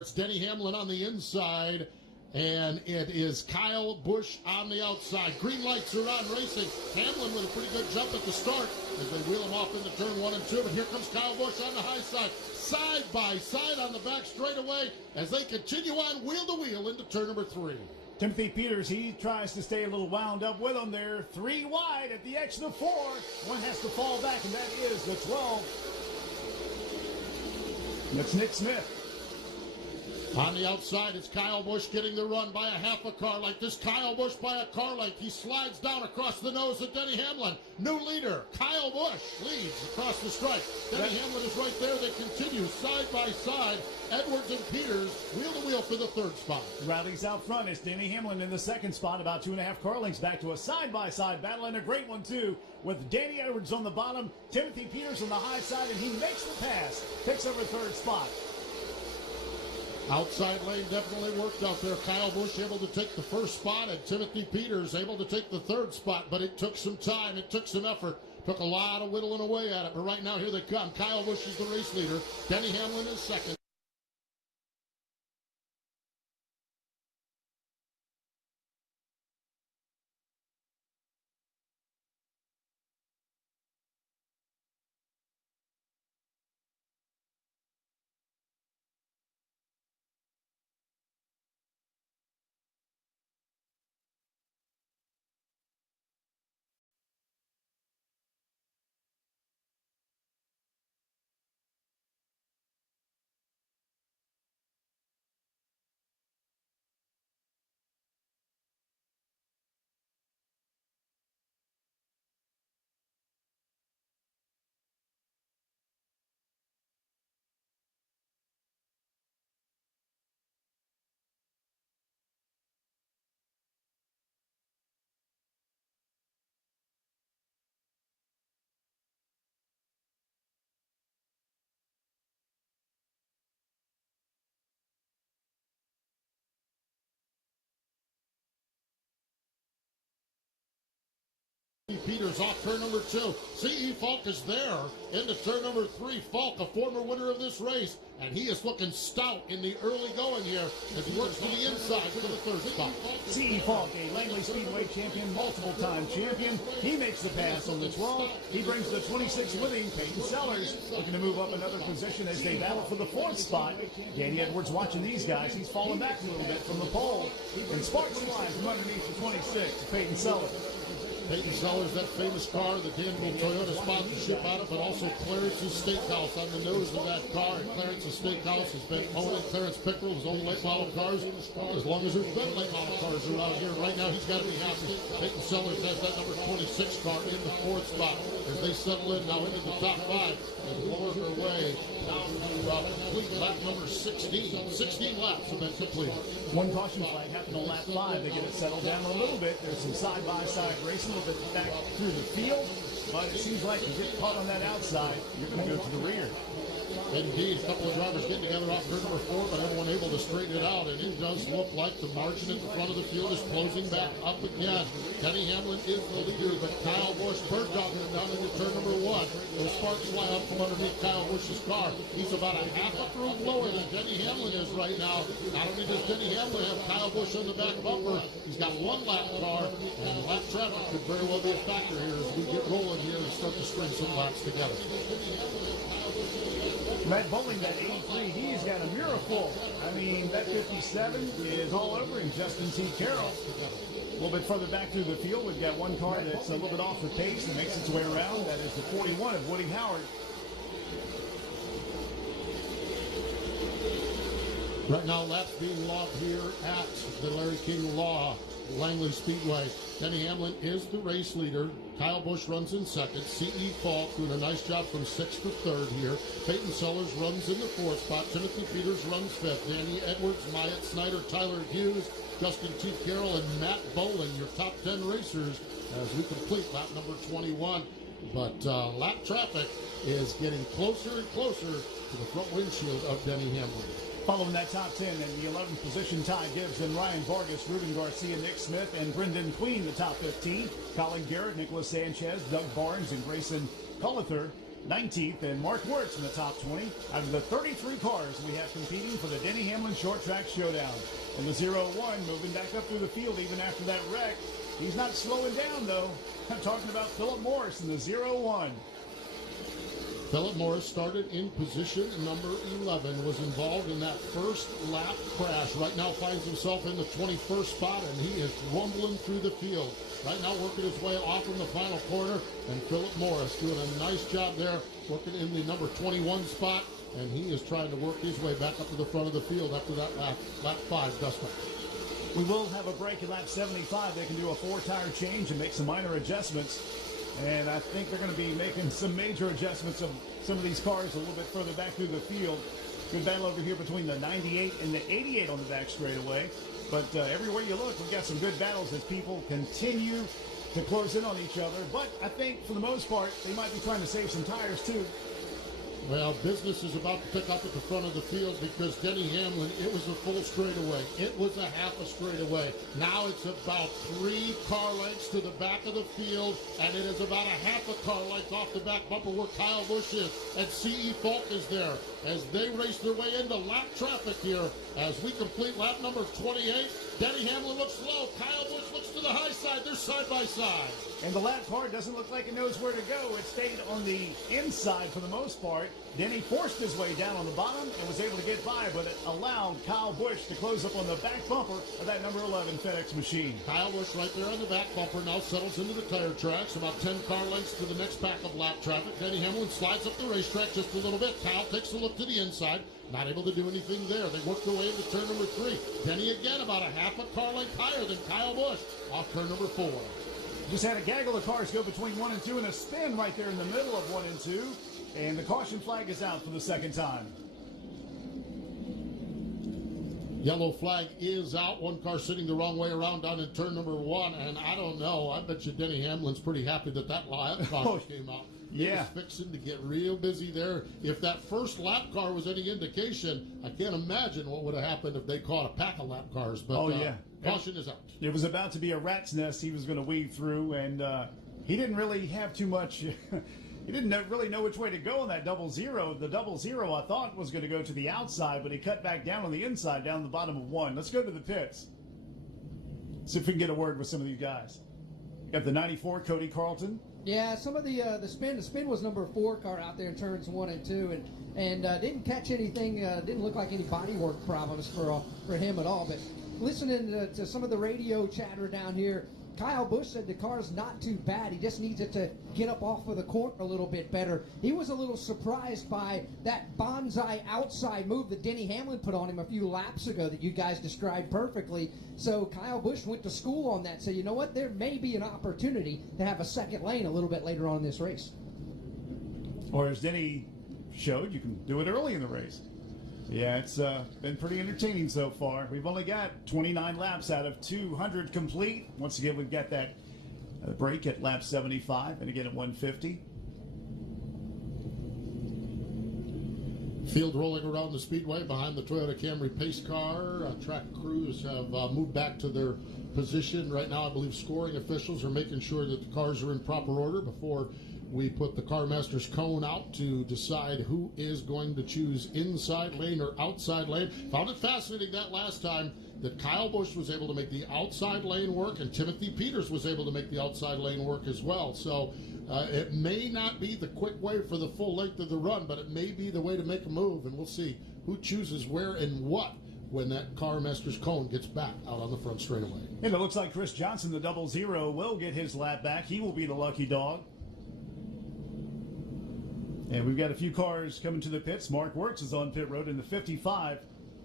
It's Denny Hamlin on the inside, and it is Kyle Busch on the outside. Green lights are on racing. Hamlin with a pretty good jump at the start as they wheel him off into turn 1 and 2. But here comes Kyle Busch on the high side by side on the back straightaway as they continue on wheel to wheel into turn number 3. Timothy Peters, he tries to stay a little wound up with them there. 3 wide at the exit of 4. One has to fall back, and that is the 12. That's Nick Smith. On the outside, it's Kyle Busch getting the run by a half a car length. This Kyle Busch by a car length. He slides down across the nose of Denny Hamlin. New leader, Kyle Busch, leads across the stripe. Denny Hamlin is right there. They continue side by side. Edwards and Peters wheel to wheel for the 3rd spot. Rallies out front. It's Denny Hamlin in the 2nd spot, about 2.5 car lengths back to a side-by-side battle, and a great one, too, with Danny Edwards on the bottom, Timothy Peters on the high side, and he makes the pass, picks over 3rd spot. Outside lane definitely worked out there. Kyle Busch able to take the 1st spot, and Timothy Peters able to take the 3rd spot, but it took some time. It took some effort. Took a lot of whittling away at it, but right now here they come. Kyle Busch is the race leader. Denny Hamlin is 2nd. Peters off turn number 2. C.E. Falk is there into turn number 3. Falk, a former winner of this race, and he is looking stout in the early going here as he works to the inside for the 3rd spot. C.E. Falk, a Langley Speedway champion, multiple-time champion. He makes the pass on the 12. He brings the 26 with him. Peyton Sellers looking to move up another position as they battle for the 4th spot. Danny Edwards watching these guys. He's falling back a little bit from the pole. And sparks fly from underneath the 26. Peyton Sellers. Peyton Sellers, that famous car, the Danville Toyota sponsorship on it, but also Clarence's Steakhouse on the nose of that car. And Clarence's Steakhouse has been owning Clarence Pickerel, his own late model cars, as long as there's been late model cars around here. Right now, he's got to be happy. Peyton Sellers has that number 26 car in the 4th spot as they settle in now into the top 5 and lower their way down to complete lap number 16. 16 laps have been completed. One caution flag happened on lap 5. They get it settled down a little bit. There's some side-by-side racing, a little bit back through the field, but it seems like you get caught on that outside, you're going to go to the rear. Indeed, a couple of drivers getting together off turn number 4, but everyone able to straighten it out, and it does look like the margin at the front of the field is closing back up again. Denny Hamlin is the leader, but Kyle Busch bird dogging him down into turn number 1. Those sparks fly up from underneath Kyle Busch's car. He's about a half a groove lower than Denny Hamlin is right now. Not only does Denny Hamlin have Kyle Busch on the back bumper, he's got one lap car, and lap traffic could very well be a factor here as we get rolling here and start to string some laps together. Matt Bowling, that 83, he's got a miracle. I mean, that 57 is all over him. Justin T. Carroll. A little bit further back through the field, we've got one car that's a little bit off the pace and makes its way around. That is the 41 of Woody Howard. Right now, laps being logged here at the Larry King Law Langley Speedway. Denny Hamlin is the race leader. Kyle Busch runs in 2nd. C.E. Falk doing a nice job from 6th to 3rd here. Peyton Sellers runs in the 4th spot. Timothy Peters runs 5th. Danny Edwards, Myatt Snyder, Tyler Hughes, Justin T. Carroll, and Matt Bowling, your top 10 racers as we complete lap number 21. But lap traffic is getting closer and closer to the front windshield of Denny Hamlin. Following that top 10 in the 11th position, Ty Gibbs and Ryan Vargas, Ruben Garcia, Nick Smith, and Brendan Queen, the top 15. Colin Garrett, Nicholas Sanchez, Doug Barnes, and Grayson Cullither 19th, and Mark Wirtz in the top 20 out of the 33 cars we have competing for the Denny Hamlin Short Track Showdown. And the 0-1 moving back up through the field even after that wreck. He's not slowing down, though. I'm talking about Philip Morris in the 0-1. Philip Morris started in position number 11, was involved in that first lap crash. Right now finds himself in the 21st spot, and he is rumbling through the field. Right now working his way off in the final corner, and Philip Morris doing a nice job there, working in the number 21 spot, and he is trying to work his way back up to the front of the field after that lap 5 dust up. We will have a break at lap 75. They can do a 4-tire change and make some minor adjustments. And I think they're going to be making some major adjustments of some of these cars a little bit further back through the field. Good battle over here between the 98 and the 88 on the back straightaway. But everywhere you look, we've got some good battles as people continue to close in on each other. But I think for the most part, they might be trying to save some tires too. Well, business is about to pick up at the front of the field because Denny Hamlin, it was a full straightaway. It was a half a straightaway. Now it's about 3 car lengths to the back of the field, and it is about a half a car length off the back bumper where Kyle Busch is, and C.E. Falk is there as they race their way into lap traffic here. As we complete lap number 28, Denny Hamlin looks low. Kyle Busch looks to the high side. They're side by side. And the lap car doesn't look like it knows where to go. It stayed on the inside for the most part. Denny forced his way down on the bottom and was able to get by, but it allowed Kyle Busch to close up on the back bumper of that number 11 FedEx machine. Kyle Busch right there on the back bumper now settles into the tire tracks, about 10 car lengths to the next pack of lap traffic. Denny Hamlin slides up the racetrack just a little bit. Kyle takes a look to the inside, not able to do anything there. They work their way into turn number 3. Denny again about a half a car length higher than Kyle Busch off turn number 4. Just had a gaggle of cars go between 1 and 2 and a spin right there in the middle of 1 and 2. And the caution flag is out for the second time. Yellow flag is out. One car sitting the wrong way around down in turn number 1. And I don't know. I bet you Denny Hamlin's pretty happy that lap car came out. Yeah. He was fixing to get real busy there. If that first lap car was any indication, I can't imagine what would have happened if they caught a pack of lap cars. But caution is out. It was about to be a rat's nest he was going to weave through, and he didn't really have too much. He didn't really know which way to go on that 0-0. The 0-0 I thought was going to go to the outside, but he cut back down on the inside, down the bottom of 1. Let's go to the pits. See if we can get a word with some of these guys. Got the 94, Cody Carlton. Yeah, some of the spin. The spin was number 4 car out there in turns 1 and 2, and didn't catch anything. Didn't look like any bodywork problems for him at all. But listening to some of the radio chatter down here, Kyle Busch said the car's not too bad. He just needs it to get up off of the corner a little bit better. He was a little surprised by that bonsai outside move that Denny Hamlin put on him a few laps ago that you guys described perfectly. So Kyle Busch went to school on that. So you know what? There may be an opportunity to have a second lane a little bit later on in this race. Or as Denny showed, you can do it early in the race. Yeah, it's been pretty entertaining so far. We've only got 29 laps out of 200 complete. Once again, we've got that break at lap 75 and again at 150. Field rolling around the speedway behind the Toyota Camry pace car. Track crews have moved back to their position. Right now, I believe scoring officials are making sure that the cars are in proper order before we put the car master's cone out to decide who is going to choose inside lane or outside lane. Found it fascinating that last time that Kyle Busch was able to make the outside lane work and Timothy Peters was able to make the outside lane work as well. So it may not be the quick way for the full length of the run, but it may be the way to make a move, and we'll see who chooses where and what when that car master's cone gets back out on the front straightaway. And it looks like Chris Johnson, the 0-0, will get his lap back. He will be the lucky dog. And we've got a few cars coming to the pits. Mark Wirtz is on pit road in the 55.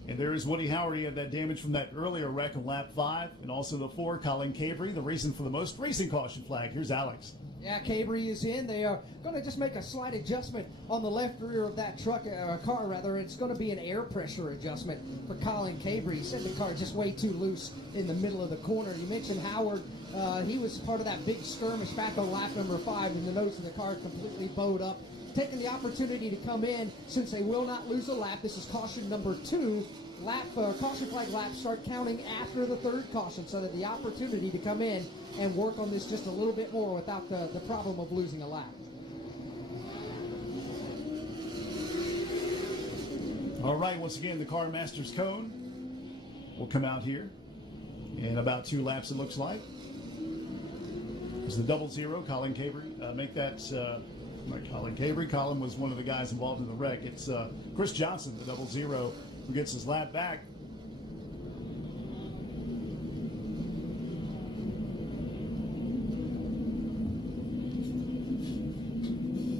And there is Woody Howard. He had that damage from that earlier wreck on lap 5. And also the 4, Colin Cabrey, the reason for the most racing caution flag. Here's Alex. Yeah, Cabrey is in. They are going to just make a slight adjustment on the left rear of that car. It's going to be an air pressure adjustment for Colin Cabrey. He said the car just way too loose in the middle of the corner. You mentioned Howard. He was part of that big skirmish back on lap number 5, and the nose of the car completely bowed up. Taking the opportunity to come in since they will not lose a lap. This is caution number 2. Caution flag laps start counting after the 3rd caution, so that the opportunity to come in and work on this just a little bit more without the problem of losing a lap. All right, once again, the Car Masters cone will come out here in about 2 laps, it looks like. It's the 00, Colin Cavery. Make that, not Colin Cavery. Colin was one of the guys involved in the wreck. It's Chris Johnson, the 00, who gets his lap back.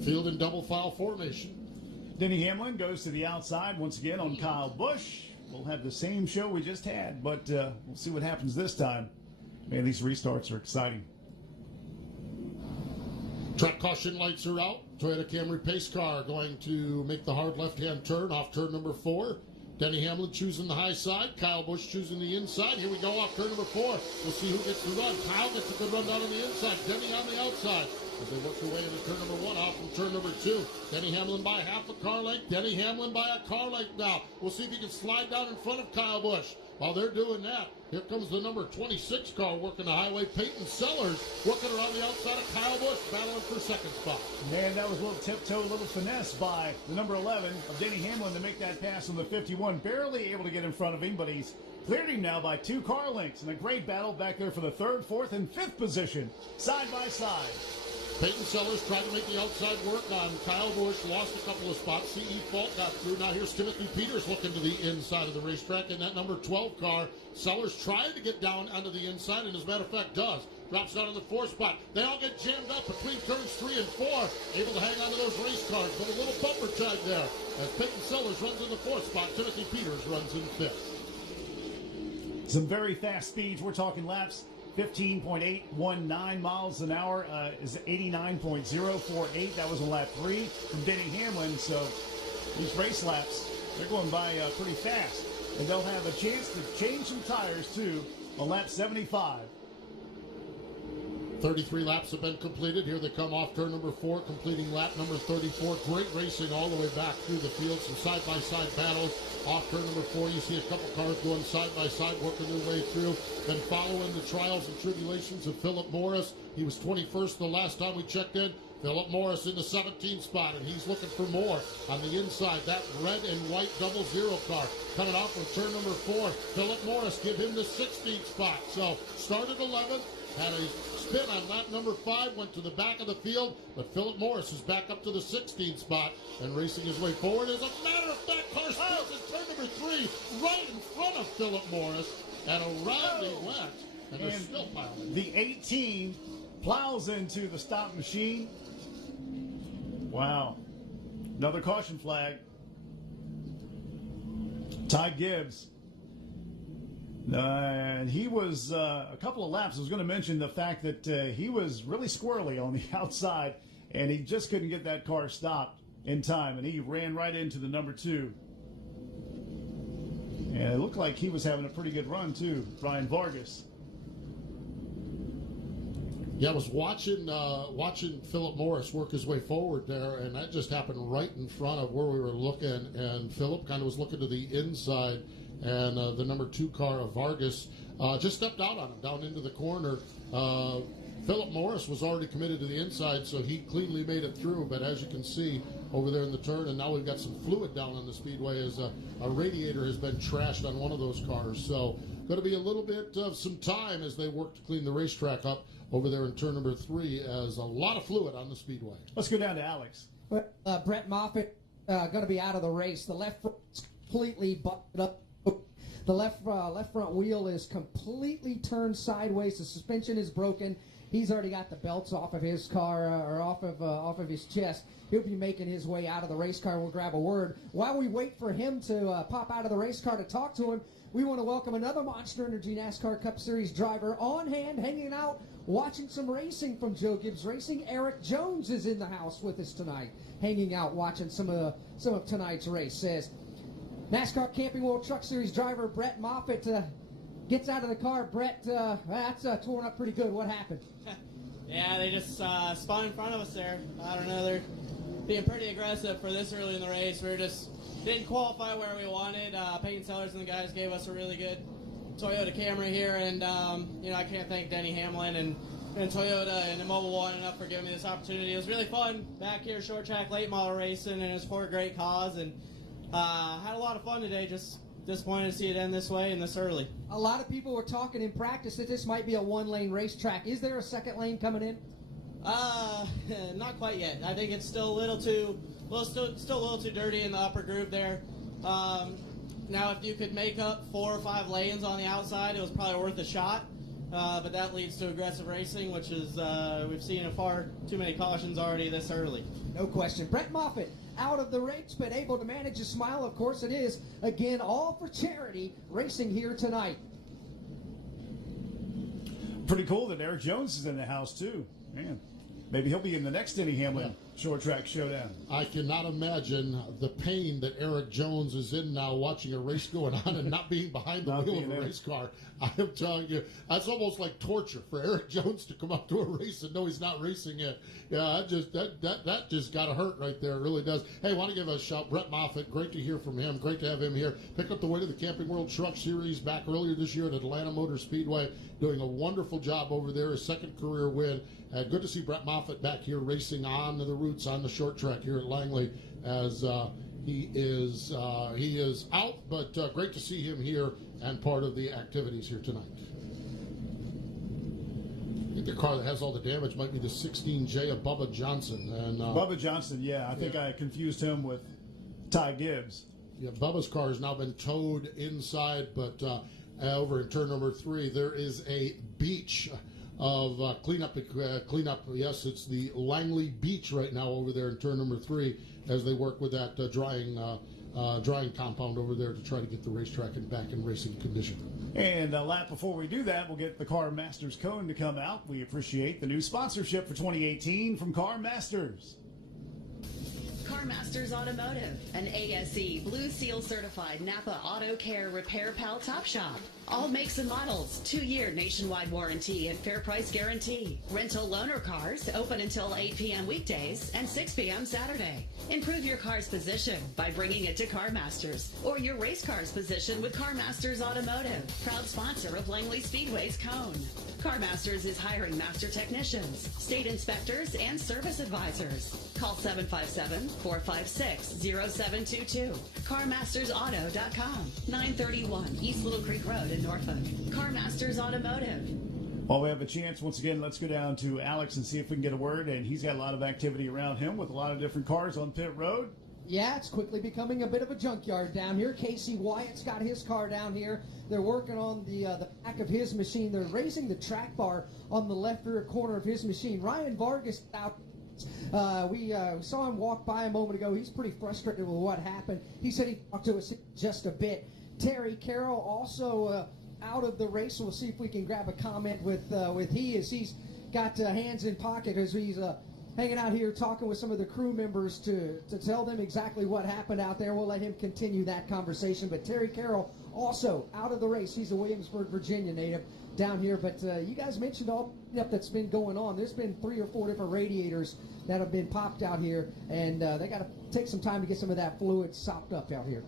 Field in double file formation. Denny Hamlin goes to the outside once again on Kyle Busch. We'll have the same show we just had, but we'll see what happens this time. Man, these restarts are exciting. Track caution lights are out. Toyota Camry pace car going to make the hard left-hand turn off turn number 4. Denny Hamlin choosing the high side. Kyle Busch choosing the inside. Here we go off turn number 4. We'll see who gets the run. Kyle gets a good run down on the inside. Denny on the outside. As they work their way into turn number 1 off from turn number 2. Denny Hamlin by half a car length. Denny Hamlin by a car length now. We'll see if he can slide down in front of Kyle Busch. While they're doing that, here comes the number 26 car working the highway. Peyton Sellers working around the outside of Kyle Busch, battling for second spot. And that was a little tiptoe, a little finesse by the number 11 of Denny Hamlin to make that pass on the 51. Barely able to get in front of him, but he's cleared him now by 2 car lengths. And a great battle back there for the 3rd, 4th, and 5th position, side by side. Peyton Sellers tried to make the outside work on Kyle Busch, lost a couple of spots. CE Fault got through. Now here's Timothy Peters looking to the inside of the racetrack in that number 12 car. Sellers tried to get down onto the inside, and as a matter of fact does. Drops down in the 4th spot. They all get jammed up between turns 3 and 4. Able to hang on to those race cars, but a little bumper tag there. As Peyton Sellers runs in the 4th spot, Timothy Peters runs in 5th. Some very fast speeds. We're talking laps. 15.819 miles an hour is 89.048. That was on lap 3 from Denny Hamlin. So these race laps, they're going by pretty fast. And they'll have a chance to change some tires, too, on lap 75. 33 laps have been completed. Here they come off turn number 4, completing lap number 34. Great racing all the way back through the field. Some side-by-side battles. Off turn number 4, you see a couple cars going side-by-side, working their way through. Then following the trials and tribulations of Philip Morris. He was 21st the last time we checked in. Philip Morris in the 17th spot, and he's looking for more on the inside. That red and white 00 car coming out from turn number 4. Philip Morris give him the 16th spot. So started 11th, had a spin on lap number 5, went to the back of the field, but Philip Morris is back up to the 16th spot and racing his way forward. As a matter of fact, car spins in turn number 3 right in front of Philip Morris, and around he went, and they're still piling. The 18 plows into the stop machine. Wow. Another caution flag. Ty Gibbs. And he was a couple of laps. I was going to mention the fact that he was really squirrely on the outside, and he just couldn't get that car stopped in time, and he ran right into the number 2. And it looked like he was having a pretty good run, too, Brian Vargas. Yeah, I was watching Philip Morris work his way forward there, and that just happened right in front of where we were looking, and Philip kind of was looking to the inside, and the number 2 car of Vargas just stepped out on him down into the corner. Philip Morris was already committed to the inside, so he cleanly made it through, but as you can see over there in the turn, and now we've got some fluid down on the speedway as a radiator has been trashed on one of those cars. So going to be a little bit of some time as they work to clean the racetrack up over there in turn number 3, as a lot of fluid on the speedway. Let's go down to Alex. Brett Moffitt going to be out of the race. The left front's completely busted up. The left front wheel is completely turned sideways. The suspension is broken. He's already got the belts off of his car or off of his chest. He'll be making his way out of the race car. We'll grab a word. While we wait for him to pop out of the race car to talk to him, we want to welcome another Monster Energy NASCAR Cup Series driver on hand, hanging out, watching some racing from Joe Gibbs Racing. Eric Jones is in the house with us tonight, hanging out, watching some of tonight's race. Says NASCAR Camping World Truck Series driver Brett Moffitt gets out of the car. Brett, that's torn up pretty good. What happened? Yeah, they just spun in front of us there. I don't know, they're being pretty aggressive for this early in the race. We just didn't qualify where we wanted. Peyton Sellers and the guys gave us a really good Toyota Camry here, and I can't thank Denny Hamlin and Toyota and the Mobile One enough for giving me this opportunity. It was really fun back here, short track, late model racing, and it's for a great cause. And Had a lot of fun today. Just disappointed to see it end this way and this early. A lot of people were talking in practice that this might be a one-lane racetrack. Is there a second lane coming in? Not quite yet. I think it's still a little too dirty in the upper groove there. Now, if you could make up 4 or 5 lanes on the outside, it was probably worth a shot. But that leads to aggressive racing, which is we've seen far too many cautions already this early. No question. Brett Moffitt out of the race, but able to manage a smile. Of course it is. Again, all for charity racing here tonight. Pretty cool that Eric Jones is in the house, too. Man, maybe he'll be in the next Denny Hamlin short track showdown. I cannot imagine the pain that Eric Jones is in now watching a race going on and not being behind the wheel of a race car. I am telling you, that's almost like torture for Eric Jones to come up to a race and know he's not racing it. Yeah, that just got to hurt right there. It really does. Hey, I want to give a shout. Brett Moffitt, great to hear from him. Great to have him here. Picked up the weight of the Camping World Truck Series back earlier this year at Atlanta Motor Speedway. Doing a wonderful job over there. His second career win. Good to see Brett Moffitt back here racing on the routes on the short track here at Langley as he is out, but great to see him here and part of the activities here tonight. I think the car that has all the damage might be the 16J of Bubba Johnson. And Bubba Johnson, I think I confused him with Ty Gibbs. Yeah, Bubba's car has now been towed inside, but over in turn number 3, there is a beach of cleanup. Yes, it's the Langley Beach right now over there in turn number 3 as they work with that drying compound over there to try to get the racetrack back in racing condition. And a lap before we do that, we'll get the Car Masters cone to come out. We appreciate the new sponsorship for 2018 from Car Masters. Car Masters Automotive, an ASE Blue Seal certified Napa Auto Care Repair Pal Top Shop. All makes and models, 2-year nationwide warranty and fair price guarantee. Rental loaner cars open until 8 p.m. weekdays and 6 p.m. Saturday. Improve your car's position by bringing it to Car Masters, or your race car's position with Car Masters Automotive, proud sponsor of Langley Speedway's Cone. Car Masters is hiring master technicians, state inspectors, and service advisors. Call 757-456-0722. CarMastersAuto.com, 931 East Little Creek Road in Norfolk. Car Masters Automotive. While we have a chance, once again, let's go down to Alex and see if we can get a word. And he's got a lot of activity around him with a lot of different cars on pit road. Yeah, it's quickly becoming a bit of a junkyard down here. Casey Wyatt's got his car down here. They're working on the back of his machine. They're raising the track bar on the left rear corner of his machine. Ryan Vargas out. We saw him walk by a moment ago. He's pretty frustrated with what happened. He said he talked to us just a bit. Terry Carroll also out of the race. We'll see if we can grab a comment with he as he's got hands in pocket as he's hanging out here talking with some of the crew members to tell them exactly what happened out there. We'll let him continue that conversation. But Terry Carroll also out of the race. He's a Williamsburg, Virginia native down here. But you guys mentioned all that's been going on. There's been 3 or 4 different radiators that have been popped out here, and they got to take some time to get some of that fluid sopped up out here.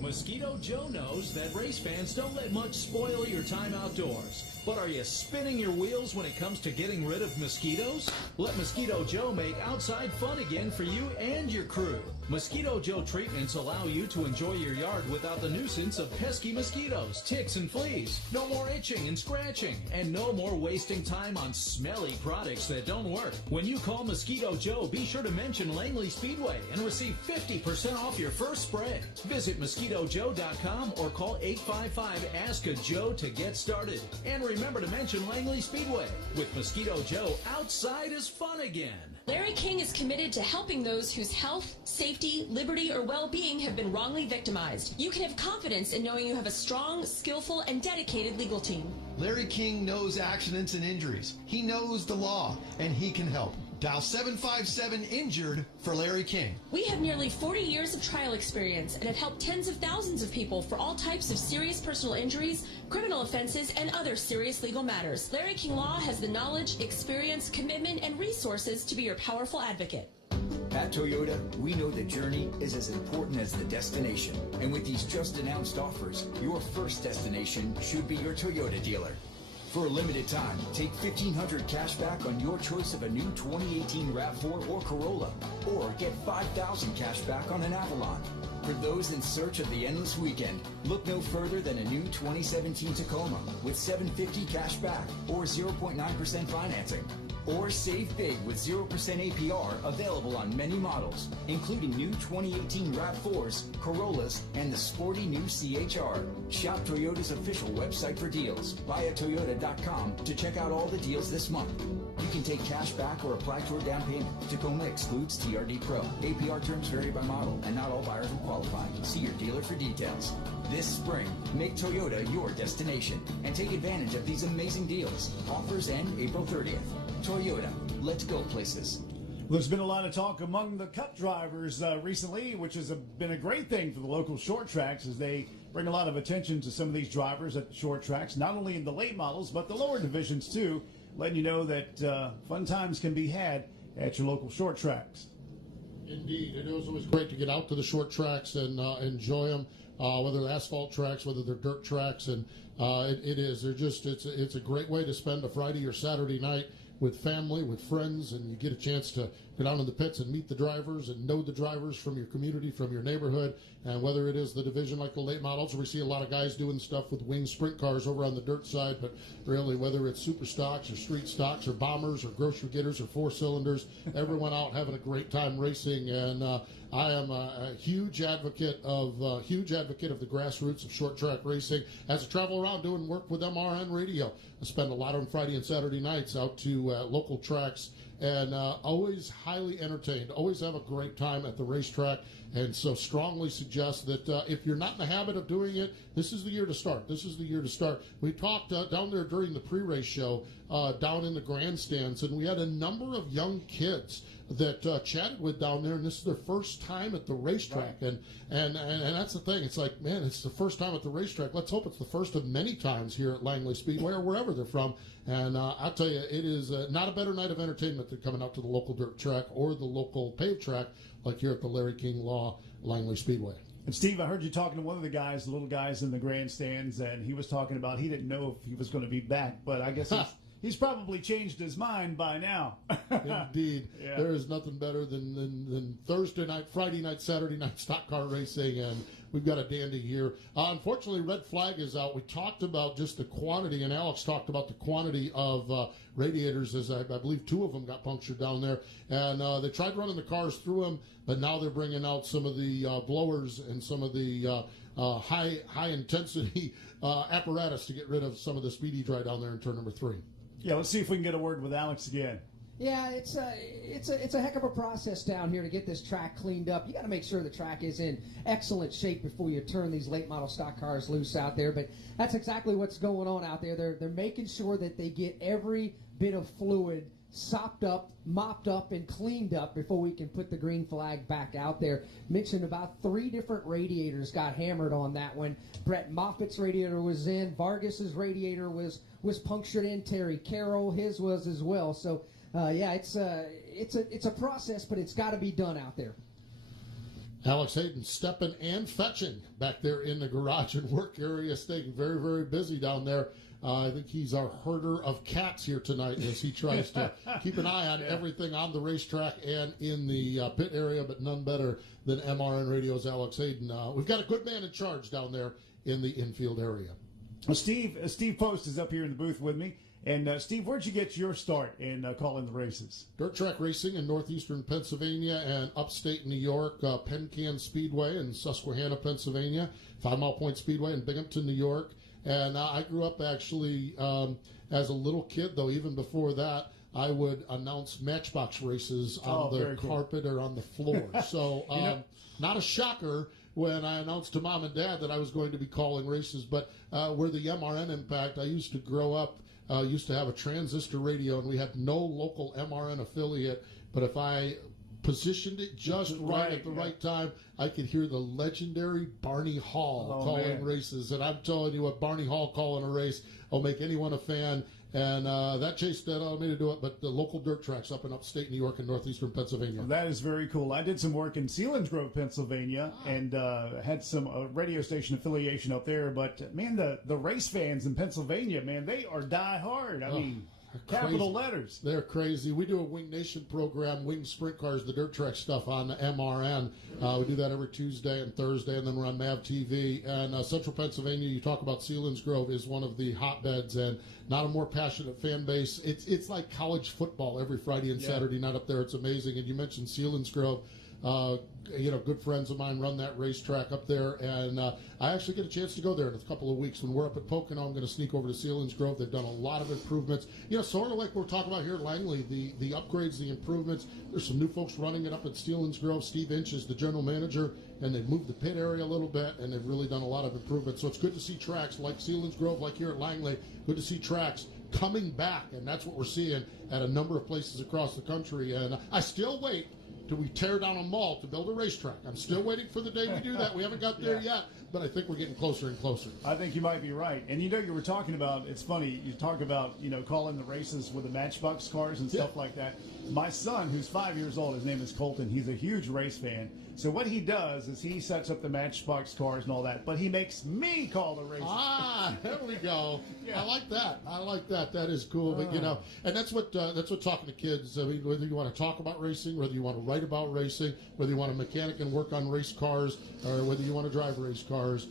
Mosquito Joe knows that race fans don't let much spoil your time outdoors. But are you spinning your wheels when it comes to getting rid of mosquitoes? Let Mosquito Joe make outside fun again for you and your crew. Mosquito Joe treatments allow you to enjoy your yard without the nuisance of pesky mosquitoes, ticks, and fleas. No more itching and scratching, and no more wasting time on smelly products that don't work. When you call Mosquito Joe, be sure to mention Langley Speedway and receive 50% off your first spray. Visit MosquitoJoe.com or call 855-ASK-A-JOE to get started. And remember to mention Langley Speedway. With Mosquito Joe, outside is fun again. Larry King is committed to helping those whose health, safety, liberty, or well-being have been wrongly victimized. You can have confidence in knowing you have a strong, skillful, and dedicated legal team. Larry King knows accidents and injuries. He knows the law, and he can help. Dial 757-INJURED for Larry King. We have nearly 40 years of trial experience and have helped tens of thousands of people for all types of serious personal injuries, criminal offenses, and other serious legal matters. Larry King Law has the knowledge, experience, commitment, and resources to be your powerful advocate. At Toyota, we know the journey is as important as the destination. And with these just announced offers, your first destination should be your Toyota dealer. For a limited time, take $1,500 cash back on your choice of a new 2018 RAV4 or Corolla, or get $5,000 cash back on an Avalon. For those in search of the endless weekend, look no further than a new 2017 Tacoma with $750 cash back or 0.9% financing. Or save big with 0% APR available on many models, including new 2018 RAV4s, Corollas, and the sporty new CHR. Shop Toyota's official website for deals, buyatoyota.com, to check out all the deals this month. You can take cash back or apply toward down payment. Tacoma excludes TRD Pro. APR terms vary by model, and not all buyers will qualify. See your dealer for details. This spring, make Toyota your destination and take advantage of these amazing deals. Offers end April 30th. Toyota, let's go places. There's been a lot of talk among the Cup drivers recently, which has been a great thing for the local short tracks as they bring a lot of attention to some of these drivers at the short tracks, not only in the late models, but the lower divisions too, letting you know that fun times can be had at your local short tracks. Indeed. It is always great to get out to the short tracks and enjoy them, whether they're asphalt tracks, whether they're dirt tracks, and it is. They're just it's a great way to spend a Friday or Saturday night with family, with friends, and you get a chance to go down in the pits and meet the drivers and know the drivers from your community, from your neighborhood. And whether it is the division like the late models, we see a lot of guys doing stuff with wing sprint cars over on the dirt side, but really whether it's super stocks or street stocks or bombers or grocery getters or four cylinders, everyone out having a great time racing. And I am a huge advocate of the grassroots of short track racing. As I travel around doing work with MRN Radio, I spend a lot on Friday and Saturday nights out to local tracks, and always highly entertained, always have a great time at the racetrack. And so strongly suggest that if you're not in the habit of doing it, this is the year to start. This is the year to start. We talked down there during the pre-race show down in the grandstands, and we had a number of young kids that chatted with down there, and this is their first time at the racetrack. Right. And that's the thing. It's like, man, it's the first time at the racetrack. Let's hope it's the first of many times here at Langley Speedway or wherever they're from. And I'll tell you, it is not a better night of entertainment than coming out to the local dirt track or the local paved track like here at the Larry King Law Langley Speedway. And Steve, I heard you talking to one of the guys, the little guys in the grandstands, and he was talking about he didn't know if he was going to be back, but I guess he's probably changed his mind by now. Indeed. Yeah. There is nothing better than Thursday night, Friday night, Saturday night stock car racing, and we've got a dandy here. Unfortunately, red flag is out. We talked about just the quantity, and Alex talked about the quantity of radiators, as I believe 2 of them got punctured down there. And they tried running the cars through them, but now they're bringing out some of the blowers and some of the high-intensity apparatus to get rid of some of the speedy dry down there in turn number 3. Yeah, let's see if we can get a word with Alex again. Yeah, it's a heck of a process down here to get this track cleaned up. You got to make sure the track is in excellent shape before you turn these late model stock cars loose out there. But that's exactly what's going on out there. They're making sure that they get every bit of fluid sopped up, mopped up, and cleaned up before we can put the green flag back out there. Mentioned about 3 different radiators got hammered on that one. Brett Moffitt's radiator was in. Vargas's radiator was punctured in. Terry Carroll, his was as well. So yeah, it's a process, but it's got to be done out there. Alex Hayden stepping and fetching back there in the garage and work area, staying very, very busy down there. I think he's our herder of cats here tonight as he tries to keep an eye on everything on the racetrack and in the pit area, but none better than MRN Radio's Alex Hayden. We've got a good man in charge down there in the infield area. Well, Steve Post is up here in the booth with me. And, Steve, where'd you get your start in calling the races? Dirt track racing in northeastern Pennsylvania and upstate New York, Penn Can Speedway in Susquehanna, Pennsylvania, 5 Mile Point Speedway in Binghamton, New York. And I grew up actually as a little kid, though even before that, I would announce matchbox races on the carpet or on the floor. So not a shocker when I announced to Mom and Dad that I was going to be calling races. But where the MRN impact, I used to grow up, used to have a transistor radio, and we had no local MRN affiliate. But if I positioned it just right at the right time, I could hear the legendary Barney Hall calling races. And I'm telling you what, Barney Hall calling a race will make anyone a fan. And that chase that allowed me to do it, but the local dirt tracks up in upstate New York and northeastern Pennsylvania. That is very cool. I did some work in Selinsgrove, Pennsylvania, and had some radio station affiliation up there. But, man, the race fans in Pennsylvania, man, they are die-hard. I mean, capital letters. They're crazy. We do a Wing Nation program, Wing Sprint Cars, the dirt track stuff on the MRN. We do that every Tuesday and Thursday, and then we're on MAV TV. And Central Pennsylvania, you talk about Selinsgrove, is one of the hotbeds, and not a more passionate fan base. It's like college football every Friday and Saturday night up there. It's amazing. And you mentioned Selinsgrove. Good friends of mine run that racetrack up there, and I actually get a chance to go there in a couple of weeks. When we're up at Pocono, I'm going to sneak over to Selinsgrove. They've done a lot of improvements. Sort of like we're talking about here at Langley, the upgrades, the improvements. There's some new folks running it up at Selinsgrove. Steve Inch is the general manager, and they've moved the pit area a little bit, and they've really done a lot of improvements. So it's good to see tracks like Selinsgrove, like here at Langley. Good to see tracks coming back, and that's what we're seeing at a number of places across the country. And I still wait till we tear down a mall to build a racetrack. I'm still waiting for the day we do that. We haven't got there yet, but I think we're getting closer and closer. I think you might be right. And you were talking about, it's funny, you talk about, calling the races with the Matchbox cars and stuff like that. My son, who's 5 years old, his name is Colton, he's a huge race fan. So what he does is he sets up the Matchbox cars and all that, but he makes me call the races. There we go. I like that. That is cool. But and that's what talking to kids. I mean, whether you want to talk about racing, whether you want to write about racing, whether you want to mechanic and work on race cars, or whether you want to drive race cars.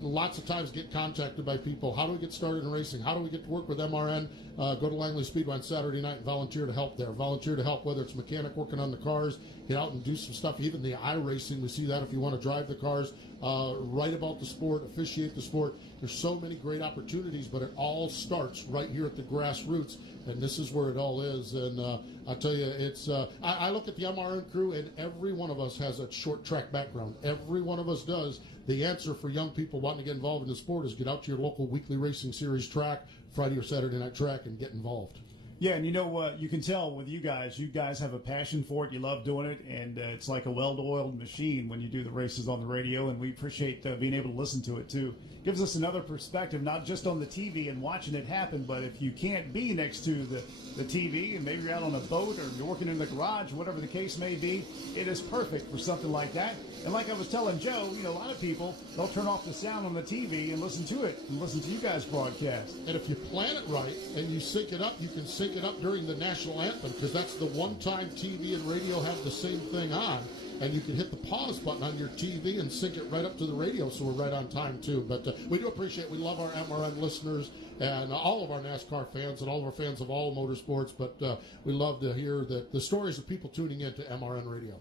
Lots of times get contacted by people. How do we get started in racing? How do we get to work with MRN? Go to Langley Speedway on Saturday night and volunteer to help there. Volunteer to help, whether it's mechanic working on the cars, get out and do some stuff. Even the iRacing, we see that if you want to drive the cars, write about the sport, officiate the sport. There's so many great opportunities, but it all starts right here at the grassroots, and this is where it all is. And I tell you, it's I look at the MRN crew, and every one of us has a short track background. Every one of us does. The answer for young people wanting to get involved in the sport is get out to your local weekly racing series track, Friday or Saturday night track, and get involved. Yeah, and you know what? You can tell with you guys have a passion for it. You love doing it, and it's like a well-oiled machine when you do the races on the radio, and we appreciate being able to listen to it, too. Gives us another perspective, not just on the TV and watching it happen, but if you can't be next to the TV and maybe you're out on a boat or you're working in the garage, whatever the case may be, it is perfect for something like that. And like I was telling Joe, a lot of people, they'll turn off the sound on the TV and listen to it and listen to you guys broadcast. And if you plan it right and you sync it up, you can sync it up during the national anthem, because that's the one time TV and radio have the same thing on. And you can hit the pause button on your TV and sync it right up to the radio, so we're right on time, too. But we do appreciate, we love our MRN listeners and all of our NASCAR fans and all of our fans of all motorsports. But we love to hear the stories of people tuning in to MRN Radio.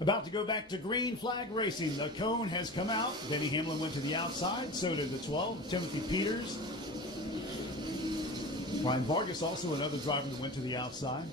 About to go back to green flag racing. The cone has come out. Denny Hamlin went to the outside. So did the 12, Timothy Peters. Ryan Vargas, also another driver that went to the outside.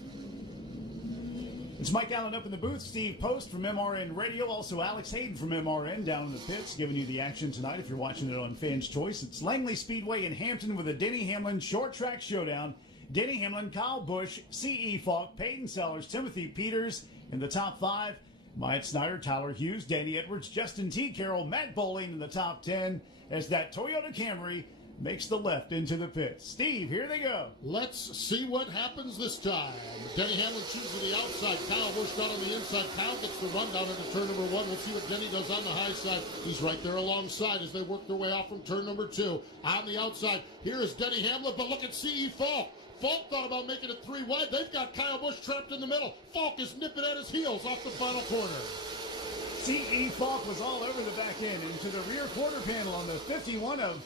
It's Mike Allen up in the booth. Steve Post from MRN Radio. Also Alex Hayden from MRN down in the pits, giving you the action tonight if you're watching it on Fans Choice. It's Langley Speedway in Hampton with a Denny Hamlin short track showdown. Denny Hamlin, Kyle Busch, C.E. Falk, Peyton Sellers, Timothy Peters in the top 5. Myatt Snyder, Tyler Hughes, Danny Edwards, Justin T. Carroll, Matt Bowling in the top 10 as that Toyota Camry makes the left into the pits. Steve, here they go. Let's see what happens this time. Denny Hamlin shoots to the outside. Kyle Busch down on the inside. Kyle gets the rundown into turn number 1. We'll see what Denny does on the high side. He's right there alongside as they work their way off from turn number 2. On the outside, here is Denny Hamlin, but look at C.E. Falk. Falk thought about making it 3 wide. They've got Kyle Busch trapped in the middle. Falk is nipping at his heels off the final corner. C.E. Falk was all over the back end into the rear quarter panel on the 51 of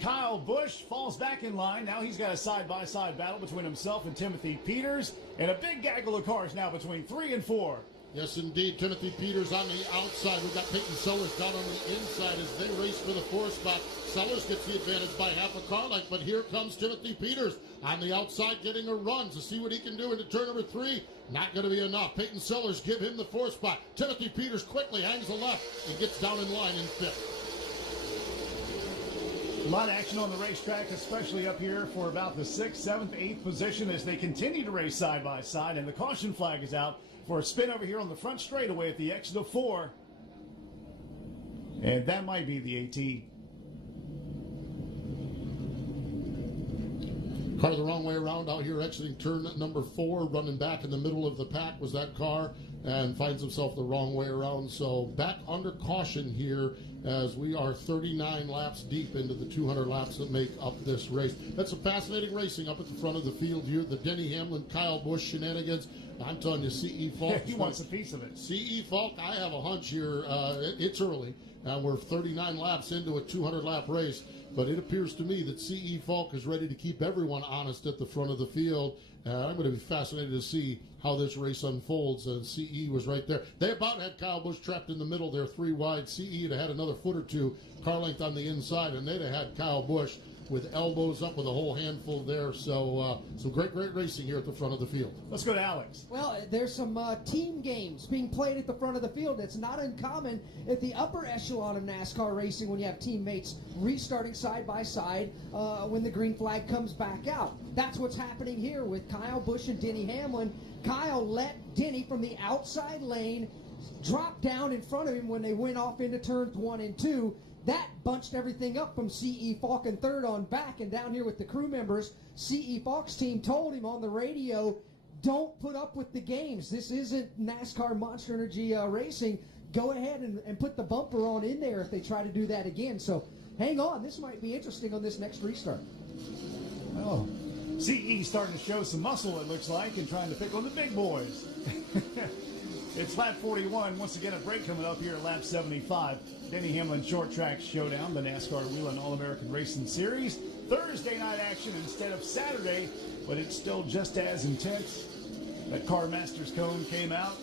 Kyle Busch. Falls back in line. Now he's got a side-by-side battle between himself and Timothy Peters, and a big gaggle of cars now between 3 and 4. Yes, indeed. Timothy Peters on the outside. We've got Peyton Sellers down on the inside as they race for the 4th spot. Sellers gets the advantage by half a car length, but here comes Timothy Peters on the outside getting a run to see what he can do into turn number 3. Not going to be enough. Peyton Sellers give him the 4th spot. Timothy Peters quickly hangs a left and gets down in line in 5th. A lot of action on the racetrack, especially up here for about the 6th, 7th, 8th position as they continue to race side by side, and the caution flag is out for a spin over here on the front straightaway at the exit of 4. And that might be the 18. Car the wrong way around out here, exiting turn number 4, running back in the middle of the pack was that car, and finds himself the wrong way around. So back under caution here as we are 39 laps deep into the 200 laps that make up this race. That's a fascinating racing up at the front of the field here. The Denny Hamlin, Kyle Busch shenanigans. I'm telling you, C.E. Falk. He wants a piece of it. C.E. Falk, I have a hunch here. It's early, and we're 39 laps into a 200-lap race. But it appears to me that C.E. Falk is ready to keep everyone honest at the front of the field. I'm going to be fascinated to see how this race unfolds. And C.E. was right there. They about had Kyle Busch trapped in the middle there, 3 wide. C.E. had another foot or 2 car length on the inside, and they'd have had Kyle Busch with elbows up with a whole handful there. So great racing here at the front of the field. Let's go to Alex. Well, there's some team games being played at the front of the field. It's not uncommon at the upper echelon of NASCAR racing when you have teammates restarting side by side when the green flag comes back out. That's what's happening here with Kyle Busch and Denny Hamlin. Kyle let Denny from the outside lane drop down in front of him when they went off into turns 1 and 2. That bunched everything up from C.E. Falk in third on back, and down here with the crew members, C.E. Falk's team told him on the radio, don't put up with the games. This isn't NASCAR Monster Energy racing. Go ahead and put the bumper on in there if they try to do that again. So hang on. This might be interesting on this next restart. Oh, C.E. starting to show some muscle, it looks like, and trying to pick on the big boys. It's lap 41. Once again, a break coming up here at lap 75. Denny Hamlin Short Track Showdown, the NASCAR Whelen All-American Racing Series. Thursday night action instead of Saturday, but it's still just as intense. That Car Masters cone came out.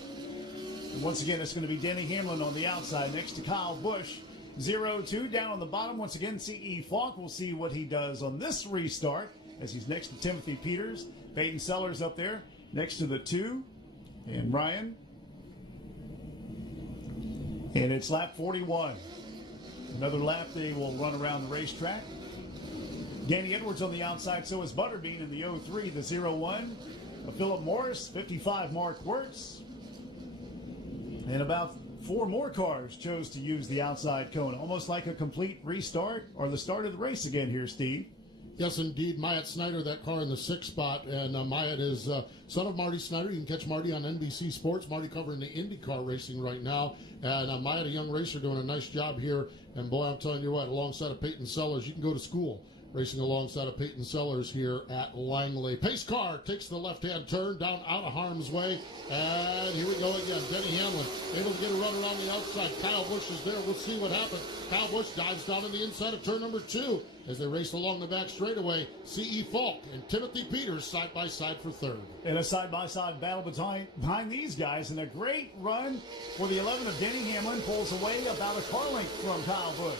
And once again, it's going to be Denny Hamlin on the outside next to Kyle Busch. 0-2 down on the bottom. Once again, C.E. Falk. We'll see what he does on this restart as he's next to Timothy Peters. Peyton Sellers up there next to the 2. And Ryan. And it's lap 41. Another lap they will run around the racetrack. Danny Edwards on the outside, so is Butterbean in the 03, the 01. Philip Morris, 55, Mark Wirtz. And about 4 more cars chose to use the outside cone. Almost like a complete restart or the start of the race again here, Steve. Yes, indeed. Myatt Snyder, that car in the 6th spot. And Myatt is son of Marty Snyder. You can catch Marty on NBC Sports. Marty covering the IndyCar racing right now. And Myatt, a young racer, doing a nice job here. And boy, I'm telling you what, alongside of Peyton Sellers, you can go to school racing alongside of Peyton Sellers here at Langley. Pace car takes the left-hand turn down out of harm's way. And here we go again. Denny Hamlin able to get a run around the outside. Kyle Busch is there. We'll see what happens. Kyle Busch dives down on the inside of turn number 2 as they race along the back straightaway. C.E. Falk and Timothy Peters side by side for third. And a side-by-side battle behind these guys. And a great run for the 11 of Denny Hamlin. Pulls away about a car length from Kyle Busch.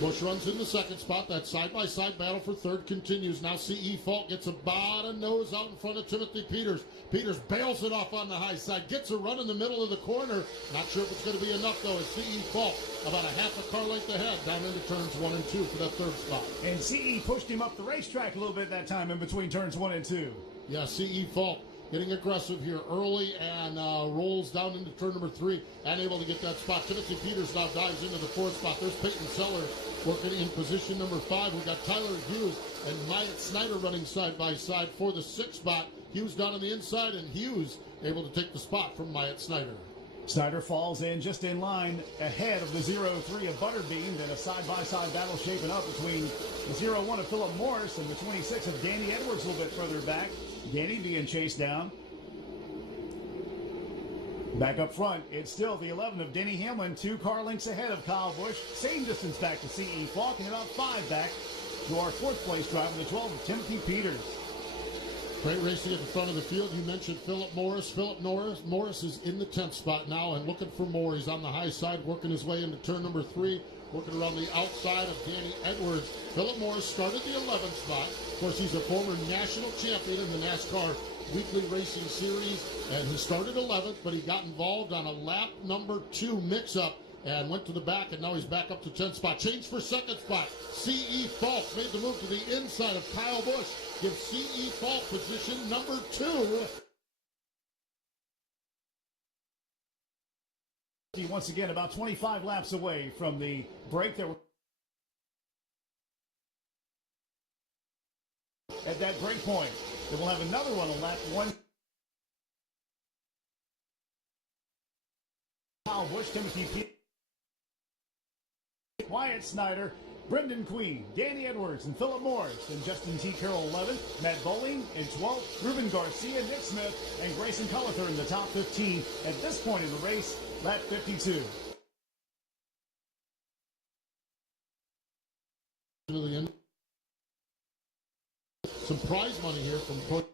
Busch runs in the 2nd spot. That side-by-side battle for third continues. Now C.E. Falk gets about a nose out in front of Timothy Peters. Peters bails it off on the high side. Gets a run in the middle of the corner. Not sure if it's going to be enough, though, as C.E. Falk about a half a car length ahead down into turns 1 and 2 for that 3rd spot. And C.E. pushed him up the racetrack a little bit that time in between turns 1 and 2. Yeah, C.E. Falk getting aggressive here early and rolls down into turn number 3 and able to get that spot. Timothy Peters now dives into the 4th spot. There's Peyton Sellers working in position number 5. We've got Tyler Hughes and Myatt Snyder running side by side for the 6th spot. Hughes down on the inside, and Hughes able to take the spot from Myatt Snyder. Snyder falls in just in line ahead of the 0-3 of Butterbean. Then a side-by-side battle shaping up between the 0-1 of Philip Morris and the 26 of Danny Edwards a little bit further back. Danny being chased down. Back up front, it's still the 11 of Denny Hamlin, 2 car lengths ahead of Kyle Busch. Same distance back to C.E. Falk, and about 5 back to our 4th place driver, the 12 of Timothy Peters. Great racing at the front of the field. You mentioned Philip Morris. Morris is in the 10th spot now and looking for more. He's on the high side, working his way into turn number 3, working around the outside of Danny Edwards. Philip Morris started the 11th spot. Of course, he's a former national champion in the NASCAR Weekly Racing Series, and he started 11th, but he got involved on a lap number 2 mix-up and went to the back, and now he's back up to 10th spot. Change for 2nd spot. C.E. Falk made the move to the inside of Kyle Busch. Gives C.E. Falk position number 2. Once again, about 25 laps away from the break that we're at that break point. Then we'll have another one on lap 1. Kyle Busch, Timothy P. Wyatt Snyder, Brendan Queen, Danny Edwards, and Philip Morris, and Justin T. Carroll 11, Matt Bowling in 12th, Ruben Garcia, Nick Smith, and Grayson Cullither in the top 15 at this point in the race, lap 52. To the end. Some prize money here from Coach.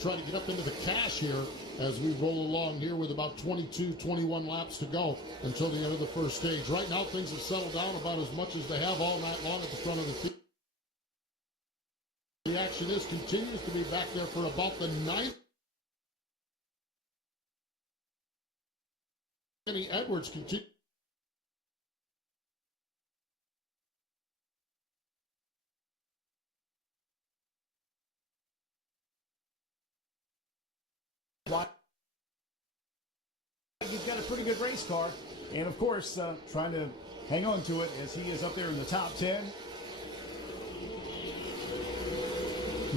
Try to get up into the cash here as we roll along here with about 22, 21 laps to go until the end of the first stage. Right now, things have settled down about as much as they have all night long at the front of the field. The action continues to be back there for about the ninth. Danny Edwards continues. He's got a pretty good race car, and of course, trying to hang on to it as he is up there in the top 10.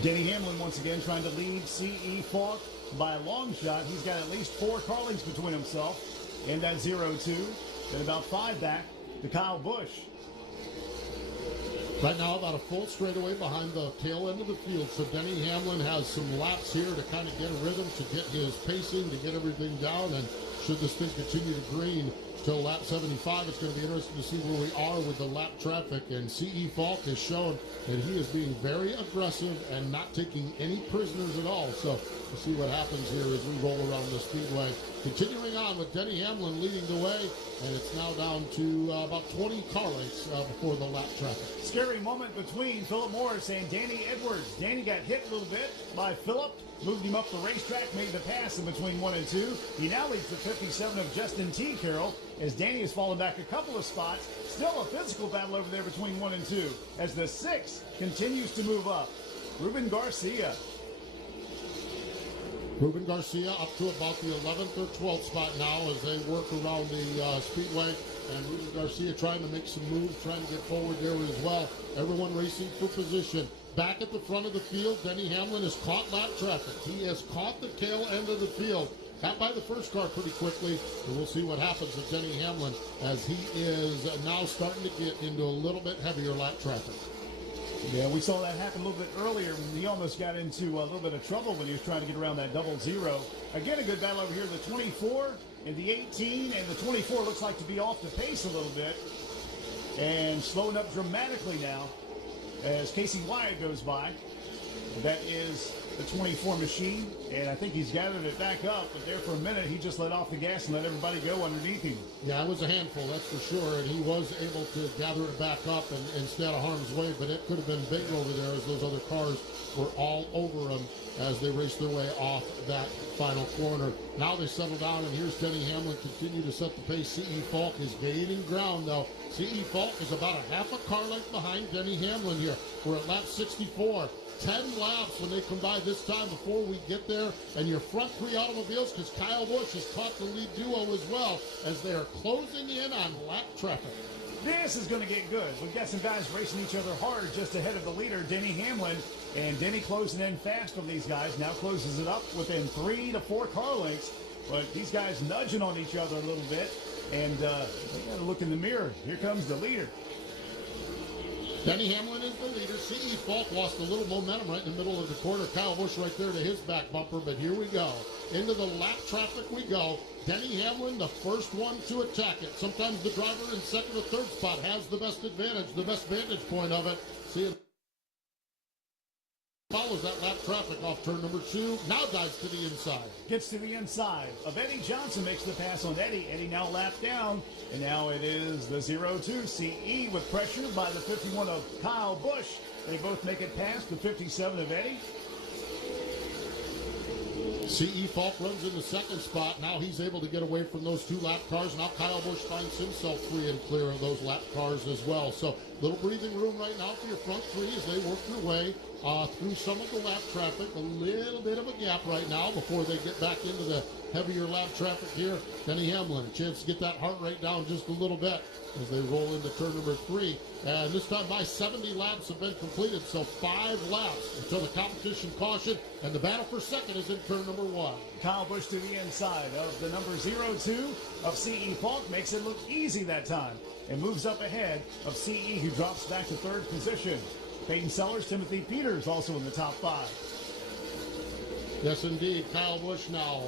Denny Hamlin once again trying to lead C.E. Falk by a long shot. He's got at least 4 car lengths between himself and that 0-2. Then about 5 back to Kyle Busch. Right now, about a full straightaway behind the tail end of the field. So Denny Hamlin has some laps here to kind of get a rhythm, to get his pacing, to get everything down. And should this thing continue to green till lap 75, it's going to be interesting to see where we are with the lap traffic. And C.E. Falk has shown that he is being very aggressive and not taking any prisoners at all. So we'll see what happens here as we roll around the speedway. Continuing on with Denny Hamlin leading the way, and it's now down to about 20 car lengths before the lap traffic. Scary moment between Philip Morris and Danny Edwards. Danny got hit a little bit by Philip, moved him up the racetrack, made the pass in between 1 and 2. He now leads the 57 of Justin T. Carroll as Danny has fallen back a couple of spots. Still a physical battle over there between 1 and 2 as the 6 continues to move up. Ruben Garcia. Ruben Garcia up to about the 11th or 12th spot now as they work around the speedway. And Ruben Garcia trying to make some moves, trying to get forward there as well. Everyone racing for position. Back at the front of the field, Denny Hamlin has caught lap traffic. He has caught the tail end of the field. Got by the first car pretty quickly, and we'll see what happens with Denny Hamlin as he is now starting to get into a little bit heavier lap traffic. Yeah, we saw that happen a little bit earlier when he almost got into a little bit of trouble when he was trying to get around that 0-0. Again, a good battle over here. The 24 and the 18, and the 24 looks like to be off the pace a little bit and slowing up dramatically now as Casey Wyatt goes by. That is the 24 machine, and I think he's gathered it back up, but there for a minute he just let off the gas and let everybody go underneath him. Yeah, it was a handful, that's for sure, and he was able to gather it back up and stay out of harm's way, but it could have been bigger over there as those other cars were all over him as they raced their way off that final corner. Now they settle down, and here's Denny Hamlin continue to set the pace. C.E. Falk is gaining ground, though. C.E. Falk is about a half a car length behind Denny Hamlin here. We're at lap 64. 10 laps when they come by this time before we get there. And your front 3 automobiles, because Kyle Busch has caught the lead duo as well as they are closing in on lap traffic. This is going to get good. We've got some guys racing each other hard just ahead of the leader, Denny Hamlin. And Denny closing in fast on these guys. Now closes it up within 3 to 4 car lengths. But these guys nudging on each other a little bit. And they got to look in the mirror. Here comes the leader. Denny Hamlin is the leader. C.E. Falk lost a little momentum right in the middle of the corner. Kyle Busch right there to his back bumper, but here we go. Into the lap traffic we go. Denny Hamlin, the first one to attack it. Sometimes the driver in second or third spot has the best advantage, the best vantage point of it. See it. Follows that lap traffic off turn number 2. Now dives to the inside. Gets to the inside of Eddie Johnson, makes the pass on Eddie. Eddie now lapped down, and now it is the 0-2 CE with pressure by the 51 of Kyle Busch. They both make it past the 57 of Eddie. C.E. Falk runs in the second spot. Now he's able to get away from those 2 lap cars. Now Kyle Busch finds himself free and clear of those lap cars as well. So Little breathing room right now for your front three as they work their way through some of the lap traffic. A little bit of a gap right now before they get back into the heavier lap traffic here. Denny Hamlin, a chance to get that heart rate down just a little bit as they roll into turn number 3. And this time by 70 laps have been completed, so 5 laps until the competition caution, and the battle for second is in turn number 1. Kyle Busch to the inside of the number 02 of C.E. Falk, makes it look easy that time, and moves up ahead of C.E., who drops back to 3rd position. Peyton Sellers, Timothy Peters also in the top 5. Yes, indeed. Kyle Busch now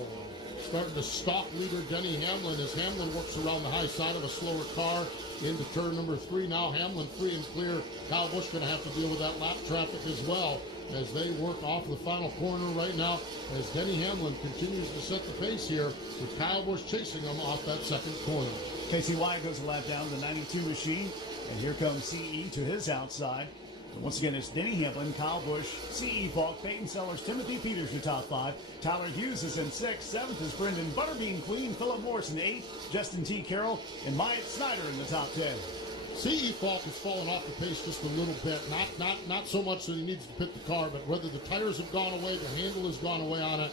starting to stalk leader Denny Hamlin as Hamlin works around the high side of a slower car into turn number 3. Now Hamlin free and clear. Kyle Busch going to have to deal with that lap traffic as well as they work off the final corner right now as Denny Hamlin continues to set the pace here with Kyle Busch chasing him off that second corner. Casey Wyatt goes a lap down the 92 machine, and here comes C.E. to his outside. And once again, it's Denny Hamlin, Kyle Busch, C.E. Falk, Peyton Sellers, Timothy Peters, your top 5. Tyler Hughes is in 6th. 7th is Brendan Butterbean Queen. Philip Morris in 8th. Justin T. Carroll and Myatt Snyder in the top 10. C.E. Falk has fallen off the pace just a little bit. Not so much that he needs to pit the car, but whether the tires have gone away, the handle has gone away on it.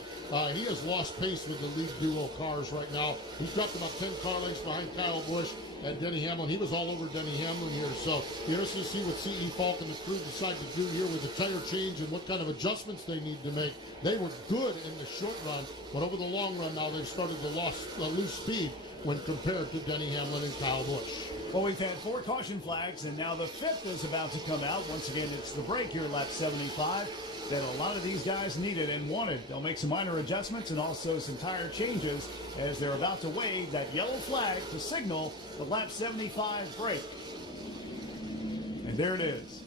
He has lost pace with the lead duo cars right now. He's dropped about 10 car lengths behind Kyle Busch and Denny Hamlin. He was all over Denny Hamlin here. So you're interested to see what C.E. Falk and the crew decide to do here with the tire change and what kind of adjustments they need to make. They were good in the short run, but over the long run now they've started to lose speed when compared to Denny Hamlin and Kyle Busch. Well, we've had 4 caution flags, and now the 5th is about to come out. Once again, it's the break here, lap 75, that a lot of these guys needed and wanted. They'll make some minor adjustments and also some tire changes as they're about to wave that yellow flag to signal the lap 75 break. And there it is.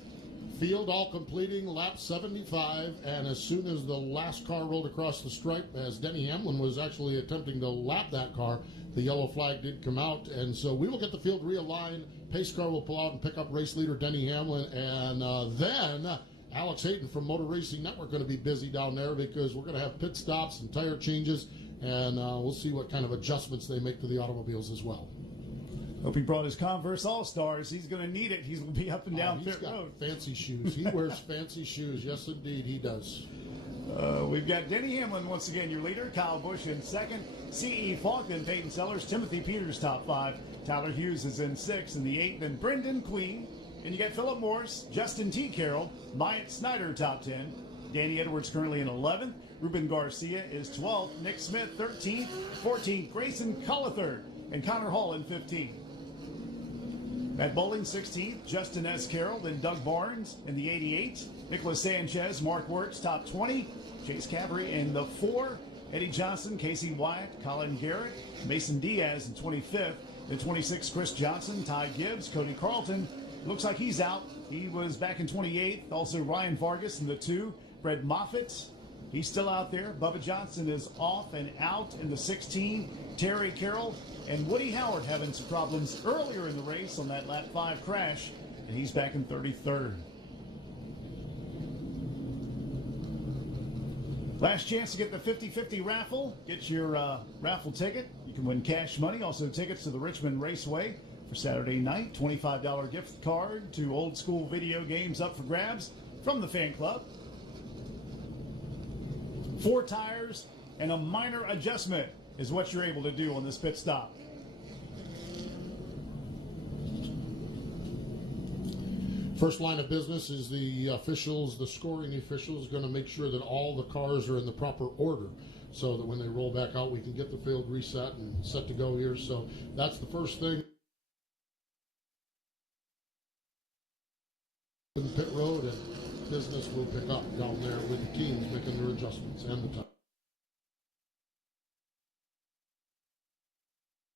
Field all completing lap 75, and as soon as the last car rolled across the stripe, as Denny Hamlin was actually attempting to lap that car, the yellow flag did come out, and so we will get the field realigned. Pace car will pull out and pick up race leader Denny Hamlin, and then Alex Hayden from Motor Racing Network going to be busy down there because we're going to have pit stops and tire changes, and we'll see what kind of adjustments they make to the automobiles as well. Hope he brought his Converse All-Stars. He's going to need it. He's going to be up and down pit road. Fancy shoes. He wears fancy shoes. Yes, indeed, he does. We've got Denny Hamlin, once again, your leader. Kyle Busch in 2nd. C.E. Falk, then Peyton Sellers. Timothy Peters, top 5. Tyler Hughes is in 6th. In the 8th, then Brendan Queen. And you got Philip Morris, Justin T. Carroll, Myatt Snyder, top 10. Danny Edwards currently in 11th. Ruben Garcia is 12th. Nick Smith, 13th. 14th, Grayson Cullitherd. And Connor Hall in 15th. Matt Bowling, 16th. Justin S. Carroll, then Doug Barnes in the 88th. Nicholas Sanchez, Mark Wertz, top 20. Chase Cabry in the 4. Eddie Johnson, Casey Wyatt, Colin Garrett, Mason Diaz in 25th. The 26th, Chris Johnson, Ty Gibbs, Cody Carlton. Looks like he's out. He was back in 28th. Also Ryan Vargas in the 2. Fred Moffitt, he's still out there. Bubba Johnson is off and out in the 16. Terry Carroll and Woody Howard having some problems earlier in the race on that lap 5 crash, and he's back in 33rd. Last chance to get the 50-50 raffle. Get your raffle ticket. You can win cash money, also tickets to the Richmond Raceway for Saturday night. $25 gift card to Old School Video Games up for grabs from the fan club. 4 tires and a minor adjustment is what you're able to do on this pit stop. First line of business is the officials, the scoring officials, going to make sure that all the cars are in the proper order so that when they roll back out, we can get the field reset and set to go here. So that's the first thing. In pit road, and business will pick up down there with the teams making their adjustments and the time.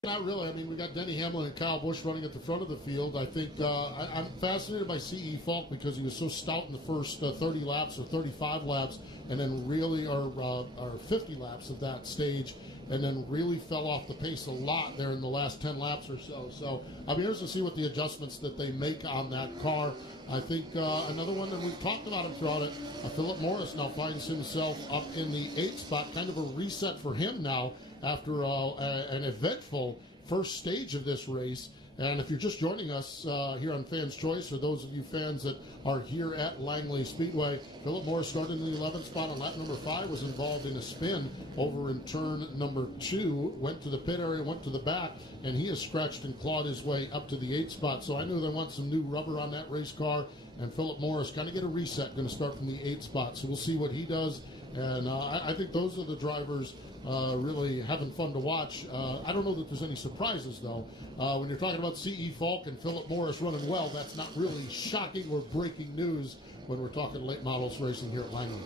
Not really. I mean, we got Denny Hamlin and Kyle Busch running at the front of the field. I think I'm fascinated by C.E. Falk because he was so stout in the first 30 laps or 35 laps, and then really, or 50 laps of that stage, and then really fell off the pace a lot there in the last 10 laps or so. So I'm curious to see what the adjustments that they make on that car. I think another one that we've talked about him throughout it, Philip Morris now finds himself up in the 8th spot, kind of a reset for him now after an eventful first stage of this race, And if you're just joining us here on Fans Choice, or those of you fans that are here at Langley Speedway, Philip Morris started in the 11th spot on lap number 5, was involved in a spin over in turn number 2, went to the pit area, went to the back, and he has scratched and clawed his way up to the 8th spot. So I knew they want some new rubber on that race car, and Philip Morris going to get a reset, going to start from the 8th spot. So we'll see what he does, and I think those are the drivers really having fun to watch. I don't know that there's any surprises, though. When you're talking about C.E. Falk and Philip Morris running well, that's not really shocking or breaking news when we're talking late models racing here at Langley.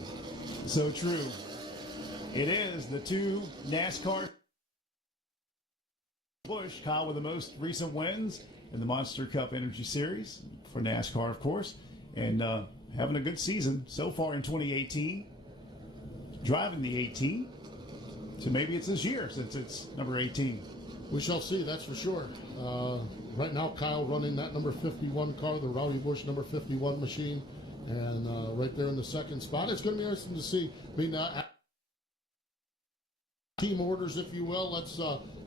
So true. It is the two NASCAR. Busch, Kyle with the most recent wins in the Monster Cup Energy Series for NASCAR, of course, and having a good season so far in 2018. Driving the 18. So maybe it's this year since it's number 18. We shall see, that's for sure. Right now, Kyle running that number 51 car, the Rowdy Busch number 51 machine, and right there in the second spot. It's going to be interesting to see. I mean, team orders, if you will.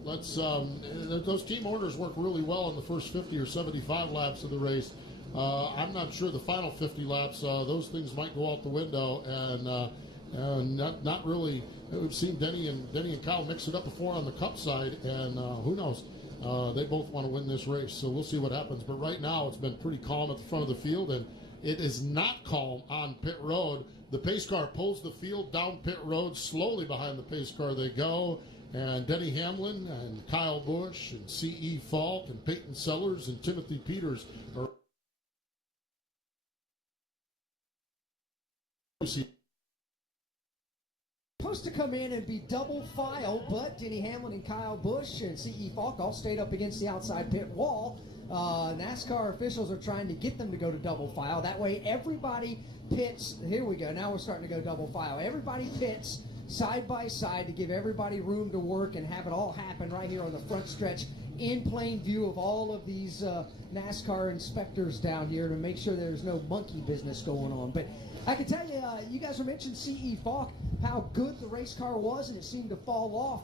Those team orders work really well in the first 50 or 75 laps of the race. I'm not sure the final 50 laps, those things might go out the window, and not really. We've seen Denny and Kyle mix it up before on the Cup side, and who knows? They both want to win this race, so we'll see what happens. But right now, it's been pretty calm at the front of the field, and it is not calm on pit road. The pace car pulls the field down pit road. Slowly behind the pace car they go, and Denny Hamlin and Kyle Busch and C.E. Falk and Peyton Sellers and Timothy Peters are supposed to come in and be double file, but Denny Hamlin and Kyle Busch and C.E. Falk all stayed up against the outside pit wall. NASCAR officials are trying to get them to go to double file. That way everybody pits. Here we go. Now we're starting to go double file. Everybody pits side by side to give everybody room to work and have it all happen right here on the front stretch in plain view of all of these NASCAR inspectors down here to make sure there's no monkey business going on. But I can tell you, you guys were mentioning C.E. Falk, how good the race car was, and it seemed to fall off.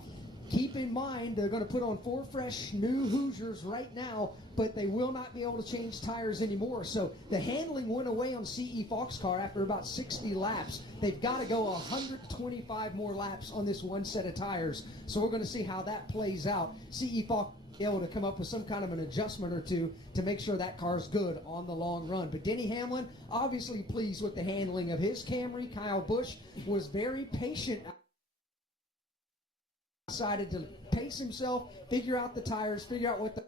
Keep in mind, they're going to put on 4 fresh new Hoosiers right now, but they will not be able to change tires anymore. So the handling went away on C.E. Falk's car after about 60 laps. They've got to go 125 more laps on this one set of tires. So we're going to see how that plays out. C.E. Falk able to come up with some kind of an adjustment or two to make sure that car's good on the long run. But Denny Hamlin, obviously pleased with the handling of his Camry. Kyle Busch was very patient. Decided to pace himself, figure out the tires, figure out what the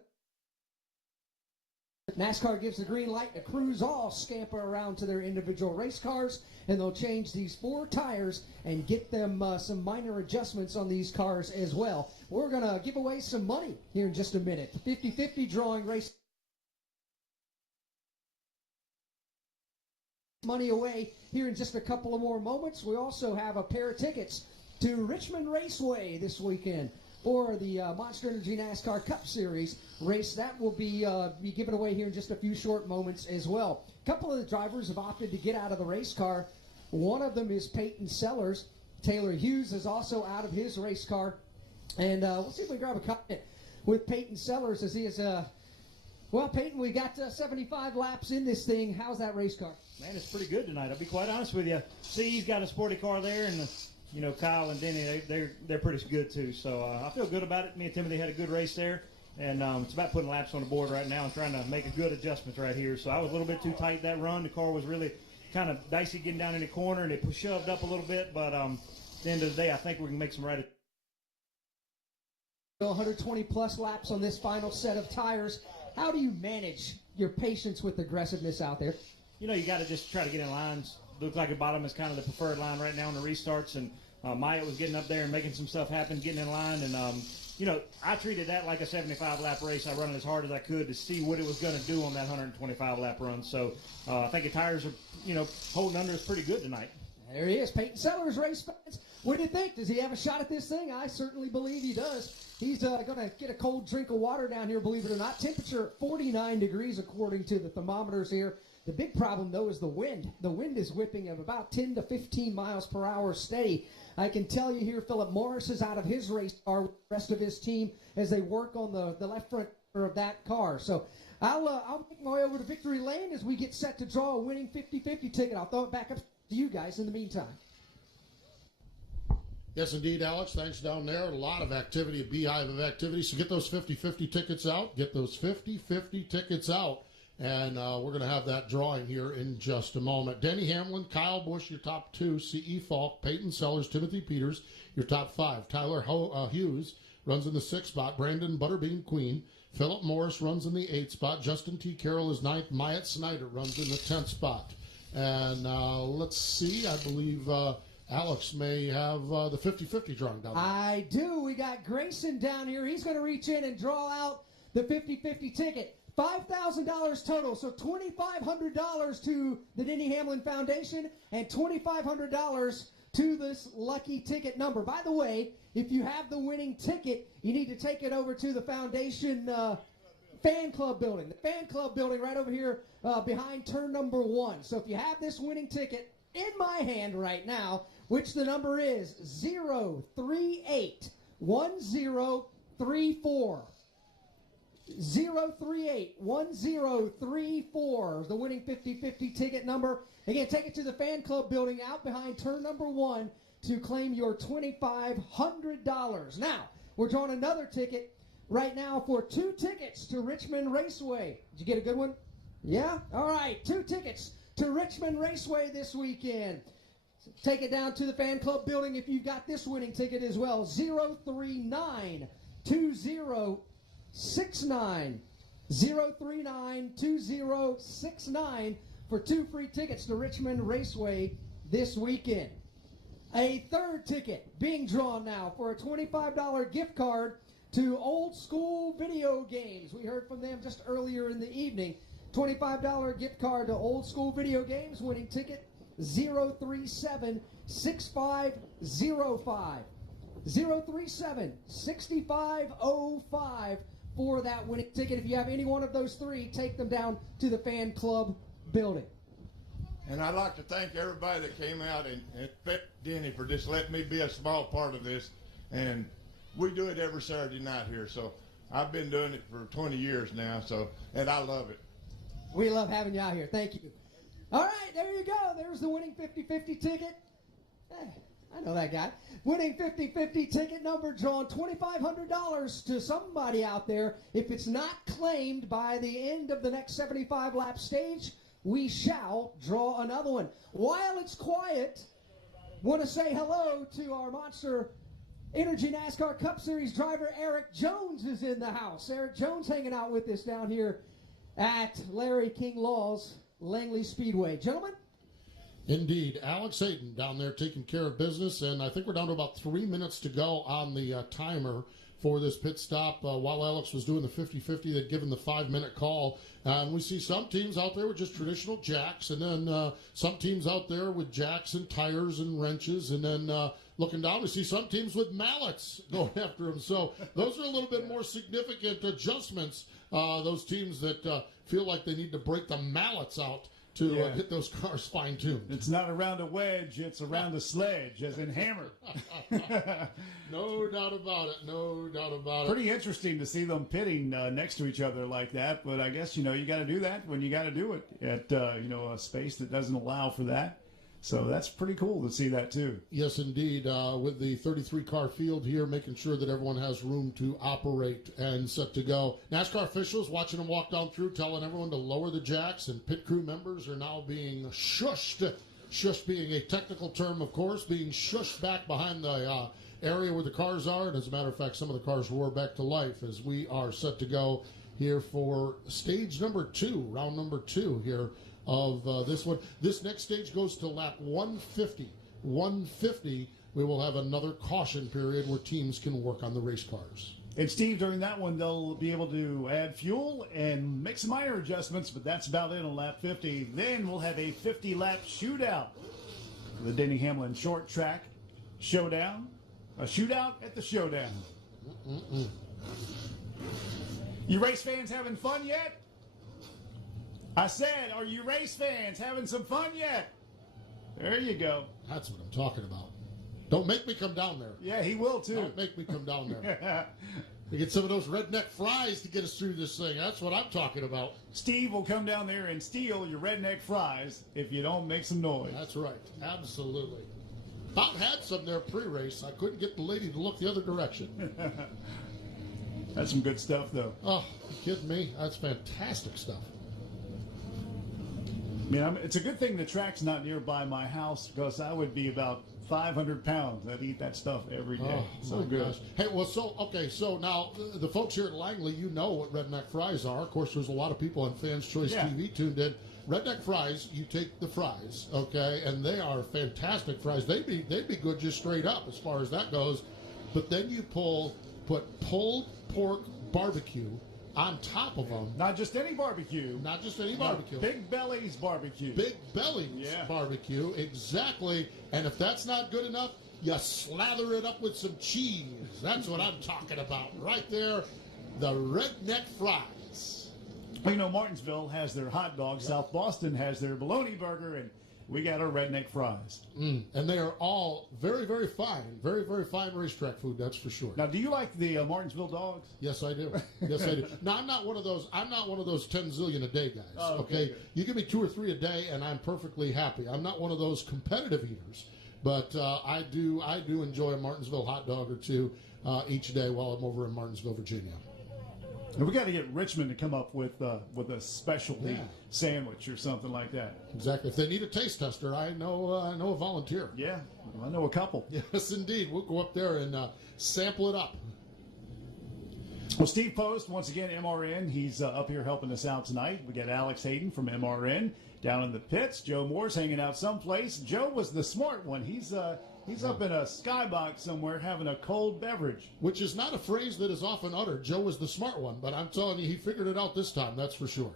NASCAR gives the green light. The crews all scamper around to their individual race cars, and they'll change these 4 tires and get them some minor adjustments on these cars as well. We're going to give away some money here in just a minute. 50-50 drawing race. Money away here in just a couple of more moments. We also have a pair of tickets to Richmond Raceway this weekend for the Monster Energy NASCAR Cup Series race. That will be given away here in just a few short moments as well. A couple of the drivers have opted to get out of the race car. One of them is Peyton Sellers. Taylor Hughes is also out of his race car. And we'll see if we can grab a comment with Peyton Sellers as he is, well, Peyton, we got 75 laps in this thing. How's that race car? Man, it's pretty good tonight. I'll be quite honest with you. See, he's got a sporty car there, and you know, Kyle and Denny, they're pretty good too. So I feel good about it. Me and Timothy had a good race there, and it's about putting laps on the board right now and trying to make a good adjustments right here. So I was a little bit too tight that run. The car was really kind of dicey getting down in the corner, and it shoved up a little bit. But at the end of the day, I think we can make some right. 120 plus laps on this final set of tires. How do you manage your patience with aggressiveness out there? You know, you got to just try to get in lines. Looks like the bottom is kind of the preferred line right now in the restarts, and Myatt was getting up there and making some stuff happen, getting in line, and you know, I treated that like a 75-lap race. I run it as hard as I could to see what it was going to do on that 125-lap run. So I think the tires are, you know, holding under us pretty good tonight. There he is, Peyton Sellers, race fans. What do you think? Does he have a shot at this thing? I certainly believe he does. He's going to get a cold drink of water down here, believe it or not. Temperature 49 degrees according to the thermometers here. The big problem, though, is the wind. The wind is whipping at about 10 to 15 miles per hour steady. I can tell you here, Philip Morris is out of his race car with the rest of his team as they work on the left front of that car. So I'll make my way over to Victory Lane as we get set to draw a winning 50-50 ticket. I'll throw it back up to you guys in the meantime. Yes, indeed, Alex. Thanks down there. A lot of activity, a beehive of activity. So get those 50-50 tickets out. Get those 50-50 tickets out. And we're going to have that drawing here in just a moment. Denny Hamlin, Kyle Busch, your top 2. C.E. Falk, Peyton Sellers, Timothy Peters, your top 5. Tyler Hughes runs in the 6th spot. Brandon Butterbean Queen. Philip Morris runs in the 8th spot. Justin T. Carroll is 9th. Myatt Snyder runs in the 10th spot. And let's see, I believe Alex may have the 50-50 drawing down there. I do. We got Grayson down here. He's going to reach in and draw out the 50-50 ticket. $5,000 total, so $2,500 to the Denny Hamlin Foundation and $2,500 to this lucky ticket number. By the way, if you have the winning ticket, you need to take it over to the Foundation fan club building. The fan club building right over here behind turn number 1. So if you have this winning ticket in my hand right now, which the number is 0381034. 0381034 the winning 50-50 ticket number. Again, take it to the fan club building out behind turn number 1 to claim your $2,500. Now, we're drawing another ticket right now for 2 tickets to Richmond Raceway. Did you get a good one? Yeah? All right, 2 tickets to Richmond Raceway this weekend. Take it down to the fan club building if you've got this winning ticket as well. 0392069 0392069 for 2 free tickets to Richmond Raceway this weekend. A 3rd ticket being drawn now for a $25 gift card to Old School Video Games. We heard from them just earlier in the evening. $25 gift card to Old School Video Games. Winning ticket 0376505. 0376505 for that winning ticket. If you have any one of those 3, take them down to the fan club building. And I'd like to thank everybody that came out and thank Denny for just letting me be a small part of this. And we do it every Saturday night here. So I've been doing it for 20 years now. And I love it. We love having you out here. Thank you. All right, there you go. There's the winning 50-50 ticket. I know that guy. Winning 50-50 ticket number drawn $2,500 to somebody out there. If it's not claimed by the end of the next 75-lap stage, we shall draw another one. While it's quiet, want to say hello to our Monster Energy NASCAR Cup Series driver Eric Jones is in the house. Eric Jones hanging out with us down here at Larry King Law's Langley Speedway. Gentlemen? Indeed. Alex Hayden down there taking care of business, and I think we're down to about 3 minutes to go on the timer for this pit stop. While Alex was doing the 50-50, they'd given the 5-minute call. And we see some teams out there with just traditional jacks, and then some teams out there with jacks and tires and wrenches, and then looking down, we see some teams with mallets going after them. So those are a little bit more significant adjustments. Those teams that feel like they need to break the mallets out to get those cars fine-tuned. It's not around a wedge, it's around a sledge, as in hammer. No doubt about it. No doubt about it. Pretty interesting to see them pitting next to each other like that, but I guess, you got to do that when you got to do it at, a space that doesn't allow for that. So that's pretty cool to see that, too. Yes, indeed. With the 33-car field here, making sure that everyone has room to operate and set to go. NASCAR officials watching them walk down through, telling everyone to lower the jacks, and pit crew members are now being shushed. Shush being a technical term, of course, being shushed back behind the area where the cars are. And as a matter of fact, some of the cars roar back to life as we are set to go here for stage number 2, round number 2 here of this one. This next stage goes to lap 150. 150, we will have another caution period where teams can work on the race cars. And Steve, during that one, they'll be able to add fuel and make some minor adjustments, but that's about it on lap 50. Then we'll have a 50-lap shootout. The Denny Hamlin Short Track Showdown. A shootout at the showdown. You race fans having fun yet? I said, are you race fans having some fun yet? There you go. That's what I'm talking about. Don't make me come down there. Yeah, he will too. Don't make me come down there. We get some of those redneck fries to get us through this thing. That's what I'm talking about. Steve will come down there and steal your redneck fries if you don't make some noise. That's right. Absolutely. About had some there pre-race. I couldn't get the lady to look the other direction. That's some good stuff, though. Oh, you kidding me? That's fantastic stuff. I mean, it's a good thing the track's not nearby my house because I would be about 500 pounds. I'd eat that stuff every day. Oh, so my good. gosh. Hey, well, so now the folks here at Langley, you know what redneck fries are. Of course, there's a lot of people on Fans Choice TV tuned in. Redneck fries, you take the fries, okay, and they are fantastic fries. They'd be good just straight up as far as that goes. But then you put pulled pork barbecue on top of them. Not just any barbecue. Not just any barbecue. Big Belly's barbecue. Big Belly's barbecue, exactly. And if that's not good enough, you slather it up with some cheese. That's what I'm talking about right there. The redneck fries. Well, you know, Martinsville has their hot dogs. South Boston has their bologna burger, and we got our redneck fries. And they are all very, very fine. Very, very fine racetrack food, that's for sure. Now, do you like the Martinsville dogs? Yes, I do. Yes, I do. Now, I'm not one of those 10 zillion a day guys. Oh, okay. You give me 2 or 3 a day, and I'm perfectly happy. I'm not one of those competitive eaters, but I do enjoy a Martinsville hot dog or two each day while I'm over in Martinsville, Virginia. And we got to get Richmond to come up with a specialty sandwich or something like that. Exactly. If they need a taste tester, I know a volunteer. Yeah, I know a couple. Yes, indeed. We'll go up there and sample it up. Well, Steve Post, once again, MRN. He's up here helping us out tonight. We got Alex Hayden from MRN down in the pits. Joe Moore's hanging out someplace. Joe was the smart one. He's up in a skybox somewhere having a cold beverage. Which is not a phrase that is often uttered. Joe was the smart one, but I'm telling you, he figured it out this time, that's for sure.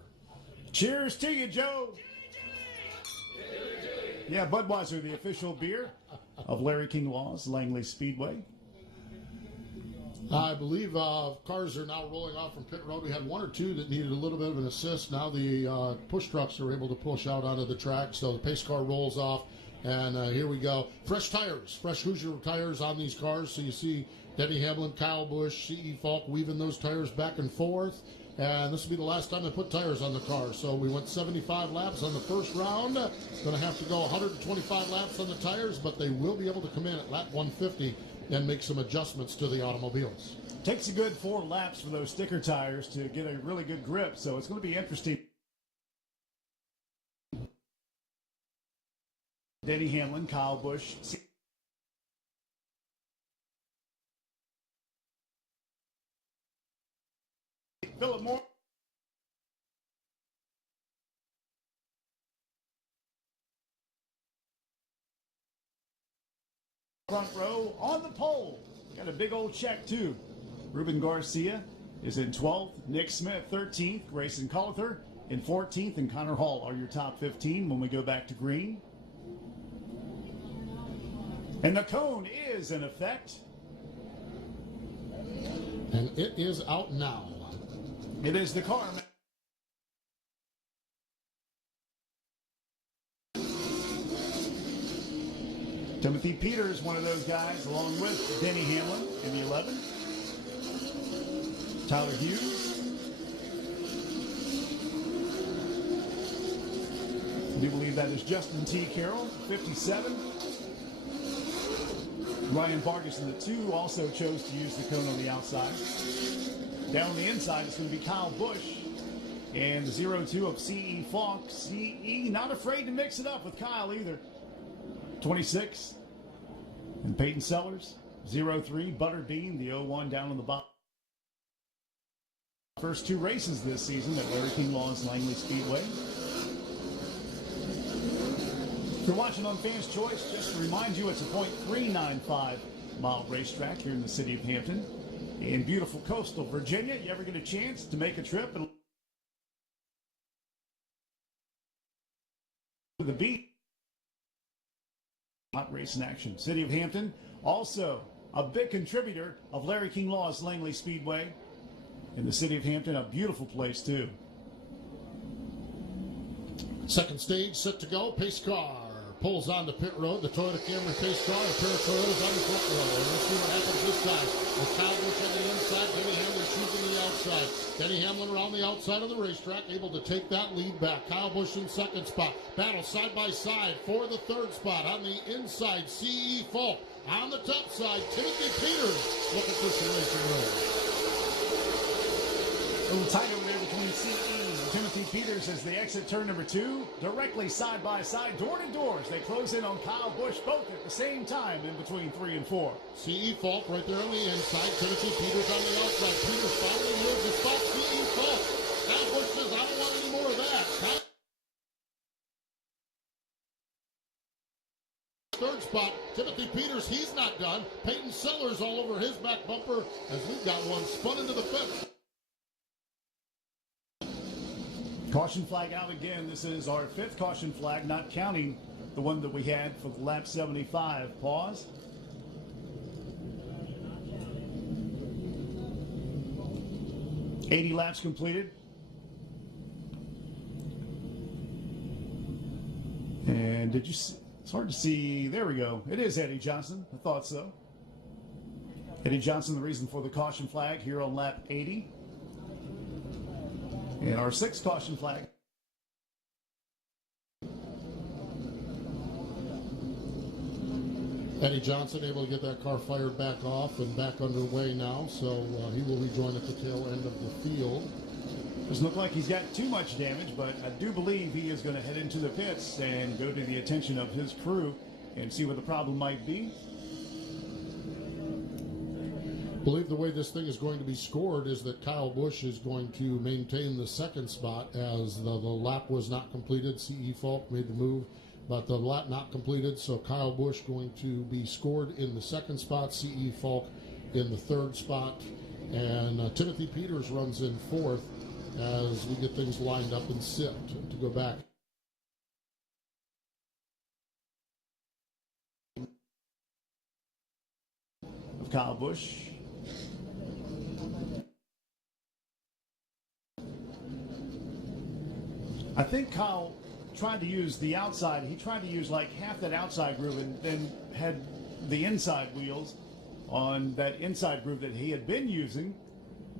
Cheers to you, Joe. Yeah, Budweiser, the official beer of Larry King Law's Langley Speedway. I believe cars are now rolling off from pit road. We had 1 or 2 that needed a little bit of an assist. Now the push trucks are able to push out onto the track, so the pace car rolls off. And here we go. Fresh tires, fresh Hoosier tires on these cars. So you see Denny Hamlin, Kyle Busch, C.E. Falk weaving those tires back and forth. And this will be the last time they put tires on the car. So we went 75 laps on the first round. Going to have to go 125 laps on the tires, but they will be able to come in at lap 150 and make some adjustments to the automobiles. Takes a good 4 laps for those sticker tires to get a really good grip. So it's going to be interesting. Denny Hamlin, Kyle Busch. Philip Moore. Front row on the pole. Got a big old check, too. Ruben Garcia is in 12th. Nick Smith, 13th. Grayson Collier in 14th. And Connor Hall are your top 15 when we go back to green. And the cone is in effect. And it is out now. It is the car. Timothy Peters, one of those guys, along with Denny Hamlin in the 11. Tyler Hughes. I do believe that is Justin T. Carroll, 57. Ryan Vargas in the 2 also chose to use the cone on the outside. Down on the inside, it's going to be Kyle Busch. And the 0-2 of C.E. Falk. C.E. not afraid to mix it up with Kyle either. 26. And Peyton Sellers. 0-3. Butterbean, the 0-1 down on the bottom. First 2 races this season at Larry King Law's Langley Speedway. If you're watching on Fans Choice, just to remind you, it's a .395 mile racetrack here in the city of Hampton in beautiful coastal Virginia. You ever get a chance to make a trip and the beach? Hot racing action. City of Hampton, also a big contributor of Larry King Law's Langley Speedway. In the city of Hampton, a beautiful place too. Second stage set to go. Pace car pulls on the pit road. The Toyota Camry pace car. A pair of Toyotas on the front row. And let's see what happens this time. With Kyle Busch on the inside, Denny Denny Hamlin around the outside of the racetrack, able to take that lead back. Kyle Busch in second spot. Battle side by side for the third spot. On the inside, C.E. Falk. On the top side, Timothy Peters looking for some racing room. A little tight over there between C.E. and Timothy Peters as they exit turn number 2. Directly side by side, door to door as they close in on Kyle Busch, both at the same time in between 3 and 4. C.E. Falk right there on the inside. Timothy Peters on the outside. Peters finally moves the spot. C.E. Falk. Kyle Busch says, I don't want any more of that. Third spot, Timothy Peters, he's not done. Peyton Sellers all over his back bumper as we've got one spun into the fence. Caution flag out again. This is our 5th caution flag, not counting the one that we had for the lap 75. Pause. $80 laps completed. And did you see? It's hard to see. There we go. It is Eddie Johnson. I thought so. Eddie Johnson, the reason for the caution flag here on lap 80. And our 6th caution flag. Eddie Johnson able to get that car fired back off and back underway now, so he will rejoin at the tail end of the field. Doesn't look like he's got too much damage, but I do believe he is going to head into the pits and go to the attention of his crew and see what the problem might be. I believe the way this thing is going to be scored is that Kyle Busch is going to maintain the second spot as the lap was not completed. C.E. Falk made the move, but the lap not completed, so Kyle Busch going to be scored in the second spot, C.E. Falk in the third spot, and Timothy Peters runs in fourth as we get things lined up and sit to go back. Of Kyle Busch. I think Kyle tried to use the outside. He tried to use like half that outside groove and then had the inside wheels on that inside groove that he had been using.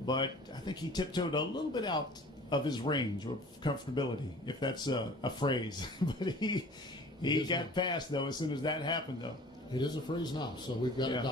But I think he tiptoed a little bit out of his range or comfortability, if that's a phrase. But he got past, though, as soon as that happened, though. It is a phrase now, so we've got it done.